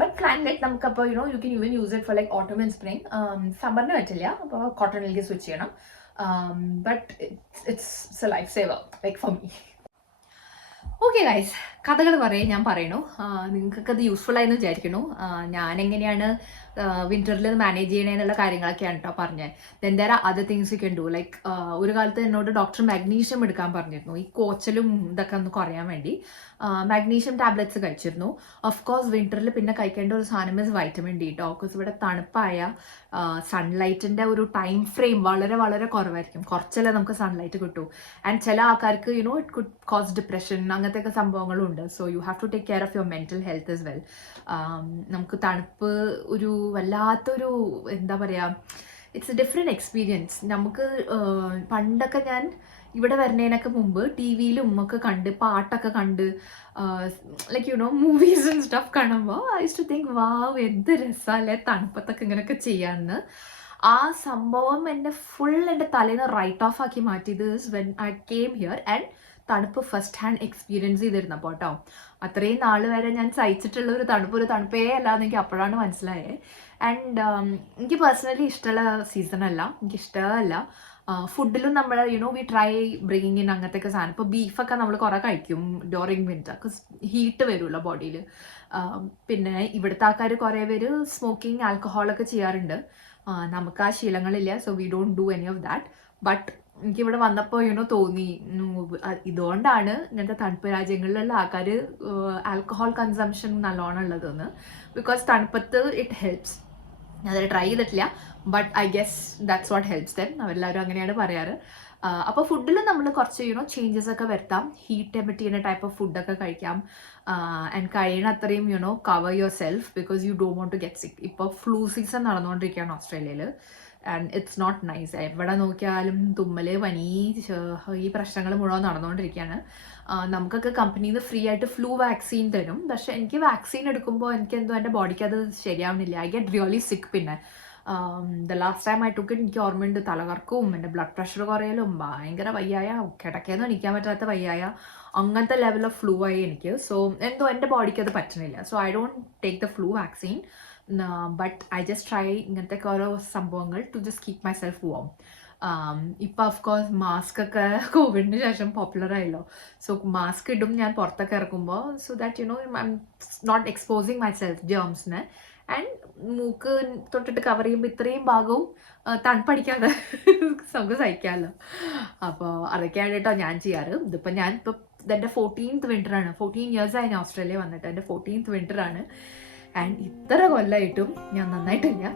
But flannelette നമുക്കപ്പോൾ you can even use it for like autumn and spring. സമ്മറിന് പറ്റില്ല, അപ്പോൾ കോട്ടണിലേക്ക് സ്വിച്ച് ചെയ്യണം. But it's a life saver like for me. Okay guys, കഥകൾ കുറേ ഞാൻ പറയണു. നിങ്ങൾക്കൊക്കെ അത് യൂസ്ഫുൾ ആയെന്ന് വിചാരിക്കണു. ഞാൻ എങ്ങനെയാണ് വിന്ററിൽ മാനേജ് ചെയ്യണേന്നുള്ള കാര്യങ്ങളൊക്കെയാണ് കേട്ടോ പറഞ്ഞത്. Then there are other things you can do. Like ഒരു കാലത്ത് എന്നോട് ഡോക്ടർ മാഗ്നീഷ്യം എടുക്കാൻ പറഞ്ഞിരുന്നു, ഈ കോച്ചലും ഇതൊക്കെ ഒന്ന് കുറയാൻ വേണ്ടി. മാഗ്നീഷ്യം ടാബ്ലറ്റ്സ് കഴിച്ചിരുന്നു. ഓഫ് കോഴ്സ് വിന്ററിൽ പിന്നെ കഴിക്കേണ്ട ഒരു സാധനം ഇസ് വൈറ്റമിൻ ഡി കേട്ടോ. ബിക്കോസ് ഇവിടെ തണുപ്പായ സൺലൈറ്റിൻ്റെ ഒരു ടൈം ഫ്രെയിം വളരെ വളരെ കുറവായിരിക്കും. കുറച്ചല്ലേ നമുക്ക് സൺലൈറ്റ് കിട്ടൂ. ആൻഡ് ചില ആൾക്കാർക്ക് ഇറ്റ് കുഡ് കോസ് ഡിപ്രഷൻ, അങ്ങനത്തെയൊക്കെ സംഭവങ്ങളും ഉണ്ട്. So you have to take care of your mental health as well. നമുക്ക് തണുപ്പ് ഒരു വല്ലാത്തൊരു എന്താ പറയുക, ഇറ്റ്സ് എ ഡിഫറെൻറ്റ് എക്സ്പീരിയൻസ്. നമുക്ക് പണ്ടൊക്കെ ഞാൻ ഇവിടെ വരുന്നതിനൊക്കെ മുമ്പ് ടി വിയിലും ഒക്കെ കണ്ട് പാട്ടൊക്കെ കണ്ട് ലൈക്ക് മൂവീസ് ആൻഡ് സ്റ്റഫ് കാണുമ്പോൾ ഐ യൂസ് ടു തിങ്ക് വാവ് എന്ത് രസമല്ലേ തണുപ്പത്തൊക്കെ ഇങ്ങനെയൊക്കെ ചെയ്യാമെന്ന്. ആ സംഭവം എൻ്റെ എൻ്റെ തലേന്ന് റൈറ്റ് ഓഫ് ആക്കി മാറ്റിയത് when I came here and തണുപ്പ് ഫസ്റ്റ് ഹാൻഡ് എക്സ്പീരിയൻസ് ചെയ്തിരുന്നപ്പോൾ കേട്ടോ. അത്രയും നാൾ വരെ ഞാൻ സഹിച്ചിട്ടുള്ള ഒരു തണുപ്പേ അല്ലാന്ന് എനിക്ക് അപ്പോഴാണ് മനസ്സിലായത്. ആൻഡ് എനിക്ക് പേഴ്സണലി ഇഷ്ടമുള്ള സീസണല്ല, എനിക്ക് ഇഷ്ടമല്ല. ഫുഡിലും നമ്മൾ വി ട്രൈ ബ്രിങ്ങിങ് ഇൻ അങ്ങനത്തെയൊക്കെ സാധനം. ഇപ്പോൾ ബീഫൊക്കെ നമ്മൾ കുറേ കഴിക്കും ഡ്യൂറിങ് വിൻ്റർ, ബിക്കോസ് ഹീറ്റ് വരുമല്ലോ ബോഡിയിൽ. പിന്നെ ഇവിടുത്തെ ആൾക്കാർ കുറേ പേര് സ്മോക്കിങ് ആൽക്കഹോളൊക്കെ ചെയ്യാറുണ്ട്. നമുക്ക് ആ ശീലങ്ങളില്ല. So we don't do any of that. But എനിക്കിവിടെ വന്നപ്പോൾ തോന്നി ഇതുകൊണ്ടാണ് ഇങ്ങനത്തെ തണുപ്പ് രാജ്യങ്ങളിലുള്ള ആൾക്കാർ ആൽക്കഹോൾ കൺസംഷൻ നല്ലോണം ഉള്ളതെന്ന്. ബിക്കോസ് തണുപ്പത്ത് ഇറ്റ് ഹെൽപ്സ്. ഞാനത് ട്രൈ ചെയ്തിട്ടില്ല, but I guess that's what helps then. അവരെല്ലാവരും അങ്ങനെയാണ് പറയാറ്. അപ്പോൾ ഫുഡിൽ നമ്മൾ കുറച്ച് ചേഞ്ചസ് ഒക്കെ വരുത്താം. ഹീറ്റ് എമിറ്റ് ചെയ്യുന്ന ടൈപ്പ് ഓഫ് ഫുഡൊക്കെ കഴിക്കാം. ആൻഡ് കഴിയണ അത്രയും cover yourself, because you don't want to get sick. ഇപ്പോൾ ഫ്ലൂ സീസൺ നടന്നുകൊണ്ടിരിക്കുകയാണ് ഓസ്ട്രേലിയയിൽ. And it's not nice. എവിടെ നോക്കിയാലും തുമ്മൽ, പനി, ഈ പ്രശ്നങ്ങൾ മുഴുവൻ നടന്നുകൊണ്ടിരിക്കുകയാണ്. നമുക്കൊക്കെ കമ്പനിയിൽ നിന്ന് ഫ്രീ ആയിട്ട് ഫ്ലൂ വാക്സിൻ തരും. പക്ഷെ എനിക്ക് വാക്സിൻ എടുക്കുമ്പോൾ എനിക്കെന്തോ എൻ്റെ ബോഡിക്ക് അത് ശരിയാവുന്നില്ല. ഐ ഗെറ്റ് റിയലി സിക്ക്. പിന്നെ the last time I took it എനിക്ക് ഓർമ്മയുണ്ട്, തലകർക്കവും എൻ്റെ ബ്ലഡ് പ്രഷർ കുറയലും ഭയങ്കര വയ്യായ, കിടക്കേന്ന് എണീക്കാൻ പറ്റാത്ത വയ്യായ, അങ്ങനത്തെ ലെവൽ ഓഫ് ഫ്ലൂ ആയി എനിക്ക്. സോ എന്തോ എൻ്റെ ബോഡിക്ക് അത് പറ്റണില്ല. So I don't take the flu vaccine, but I just try ഇങ്ങനത്തെ ഓരോ സംഭവങ്ങൾ to just keep myself warm. ഇപ്പം ഓഫ്കോഴ്സ് മാസ്ക് ഒക്കെ കോവിഡിന് ശേഷം പോപ്പുലർ ആയല്ലോ. സോ മാസ്ക് ഇടും ഞാൻ പുറത്തൊക്കെ ഇറക്കുമ്പോൾ, so that I am not exposing myself ജേംസിന്. ആൻഡ് മൂക്ക് തൊട്ടിട്ട് കവർ ചെയ്യുമ്പോൾ ഇത്രയും ഭാഗവും തണുപ്പടിക്കാതെ നമുക്ക് സഹിക്കാമല്ലോ. അപ്പോൾ അതൊക്കെയാണ് കേട്ടോ ഞാൻ ചെയ്യാറ്. ഇതിപ്പോൾ ഞാനിപ്പോൾ ഇതെൻ്റെ 14th വിൻ്ററാണ്. 14 years ആയി ഞാൻ ഓസ്ട്രേലിയ വന്നിട്ട്. എൻ്റെ 14th വിൻ്ററാണ്. ആൻഡ് ഇത്ര കൊല്ലമായിട്ടും ഞാൻ നന്നായിട്ടില്ല.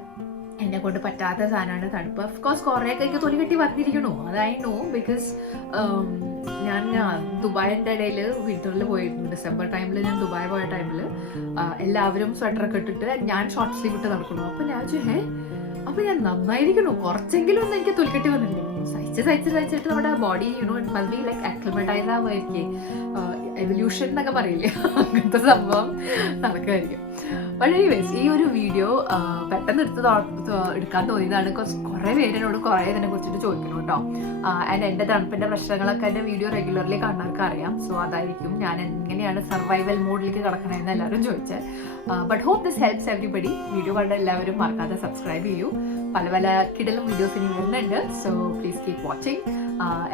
എന്നെ കൊണ്ട് പറ്റാത്ത സാധനമാണ് തണുപ്പ്. ഓഫ്കോഴ്സ് കുറേയൊക്കെ എനിക്ക് തൊലി കെട്ടി വന്നിരിക്കണോ, അതായി നോ. ബിക്കോസ് ഞാൻ ദുബായിൻ്റെ ഇടയിൽ വിൻ്ററിൽ പോയിരുന്നു. ഡിസംബർ ടൈമിൽ ഞാൻ ദുബായ് പോയ ടൈമിൽ എല്ലാവരും സ്വെറ്ററൊക്കെ ഇട്ടിട്ട് ഞാൻ ഷോർട്ട് സ്ലീവ് ഇട്ട് നടക്കണു. അപ്പോൾ ഞാൻ അപ്പോൾ ഞാൻ നന്നായിരിക്കണു, കുറച്ചെങ്കിലും ഒന്നും എനിക്ക് തൊലിക്കെട്ടി വന്നില്ലേ. സഹിച്ചിട്ട് നമ്മുടെ body it must be like acclimatise ആവുമായിരിക്കും. എവല്യൂഷൻ എന്നൊക്കെ പറയില്ലേ, അങ്ങനത്തെ സംഭവം നടക്കുമായിരിക്കും. ബട്ട് എനിവേസ് ഈ ഒരു വീഡിയോ പെട്ടെന്ന് എടുക്കാൻ തോന്നിയതാണ്. കുറേ പേരെന്നോട് കുറേ ഇതിനെ കുറിച്ചിട്ട് ചോദിക്കണം കേട്ടോ. ആൻഡ് എൻ്റെ തണുപ്പിൻ്റെ പ്രശ്നങ്ങളൊക്കെ എൻ്റെ വീഡിയോ റെഗുലർലി കാണാർക്ക് അറിയാം. സോ അതായിരിക്കും ഞാൻ എങ്ങനെയാണ് സർവൈവൽ മോഡിലേക്ക് കിടക്കണമെന്ന് എല്ലാവരും ചോദിച്ചത്. But hope this helps everybody. Video കണ്ട എല്ലാവരും മറക്കാതെ സബ്സ്ക്രൈബ് ചെയ്യൂ. പല പല കിടലും വീഡിയോസ് ഇനി വരുന്നുണ്ട്. So please keep watching.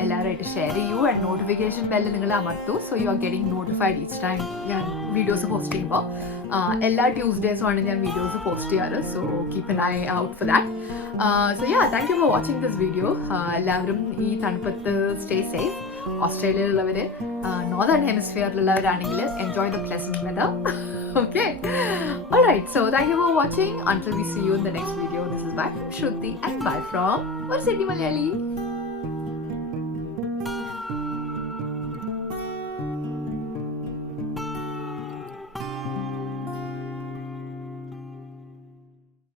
എല്ലാവരുമായിട്ട് ഷെയർ ചെയ്യൂ. ആൻഡ് നോട്ടിഫിക്കേഷൻ ബെല്ല് നിങ്ങൾ അമർത്തു. So you are getting notified each time ഞാൻ വീഡിയോസ് പോസ്റ്റ് ചെയ്യുമ്പോൾ. എല്ലാ ട്യൂസ്ഡേസുമാണ് ഞാൻ വീഡിയോസ് പോസ്റ്റ് ചെയ്യാറ്. So keep an eye out for that. So yeah, thank you for watching this video. എല്ലാവരും ഈ തണുപ്പത്ത് സ്റ്റേ സേഫ്. ഓസ്ട്രേലിയയിലുള്ളവർ, നോർത്തേൺ ഹെമിസ്ഫിയറിലുള്ളവരാണെങ്കിൽ enjoy the pleasant weather. Okay. Alright, so thank you for watching. Until we see you in the next video, this is bye from Shruti and bye from Varsity Malayali.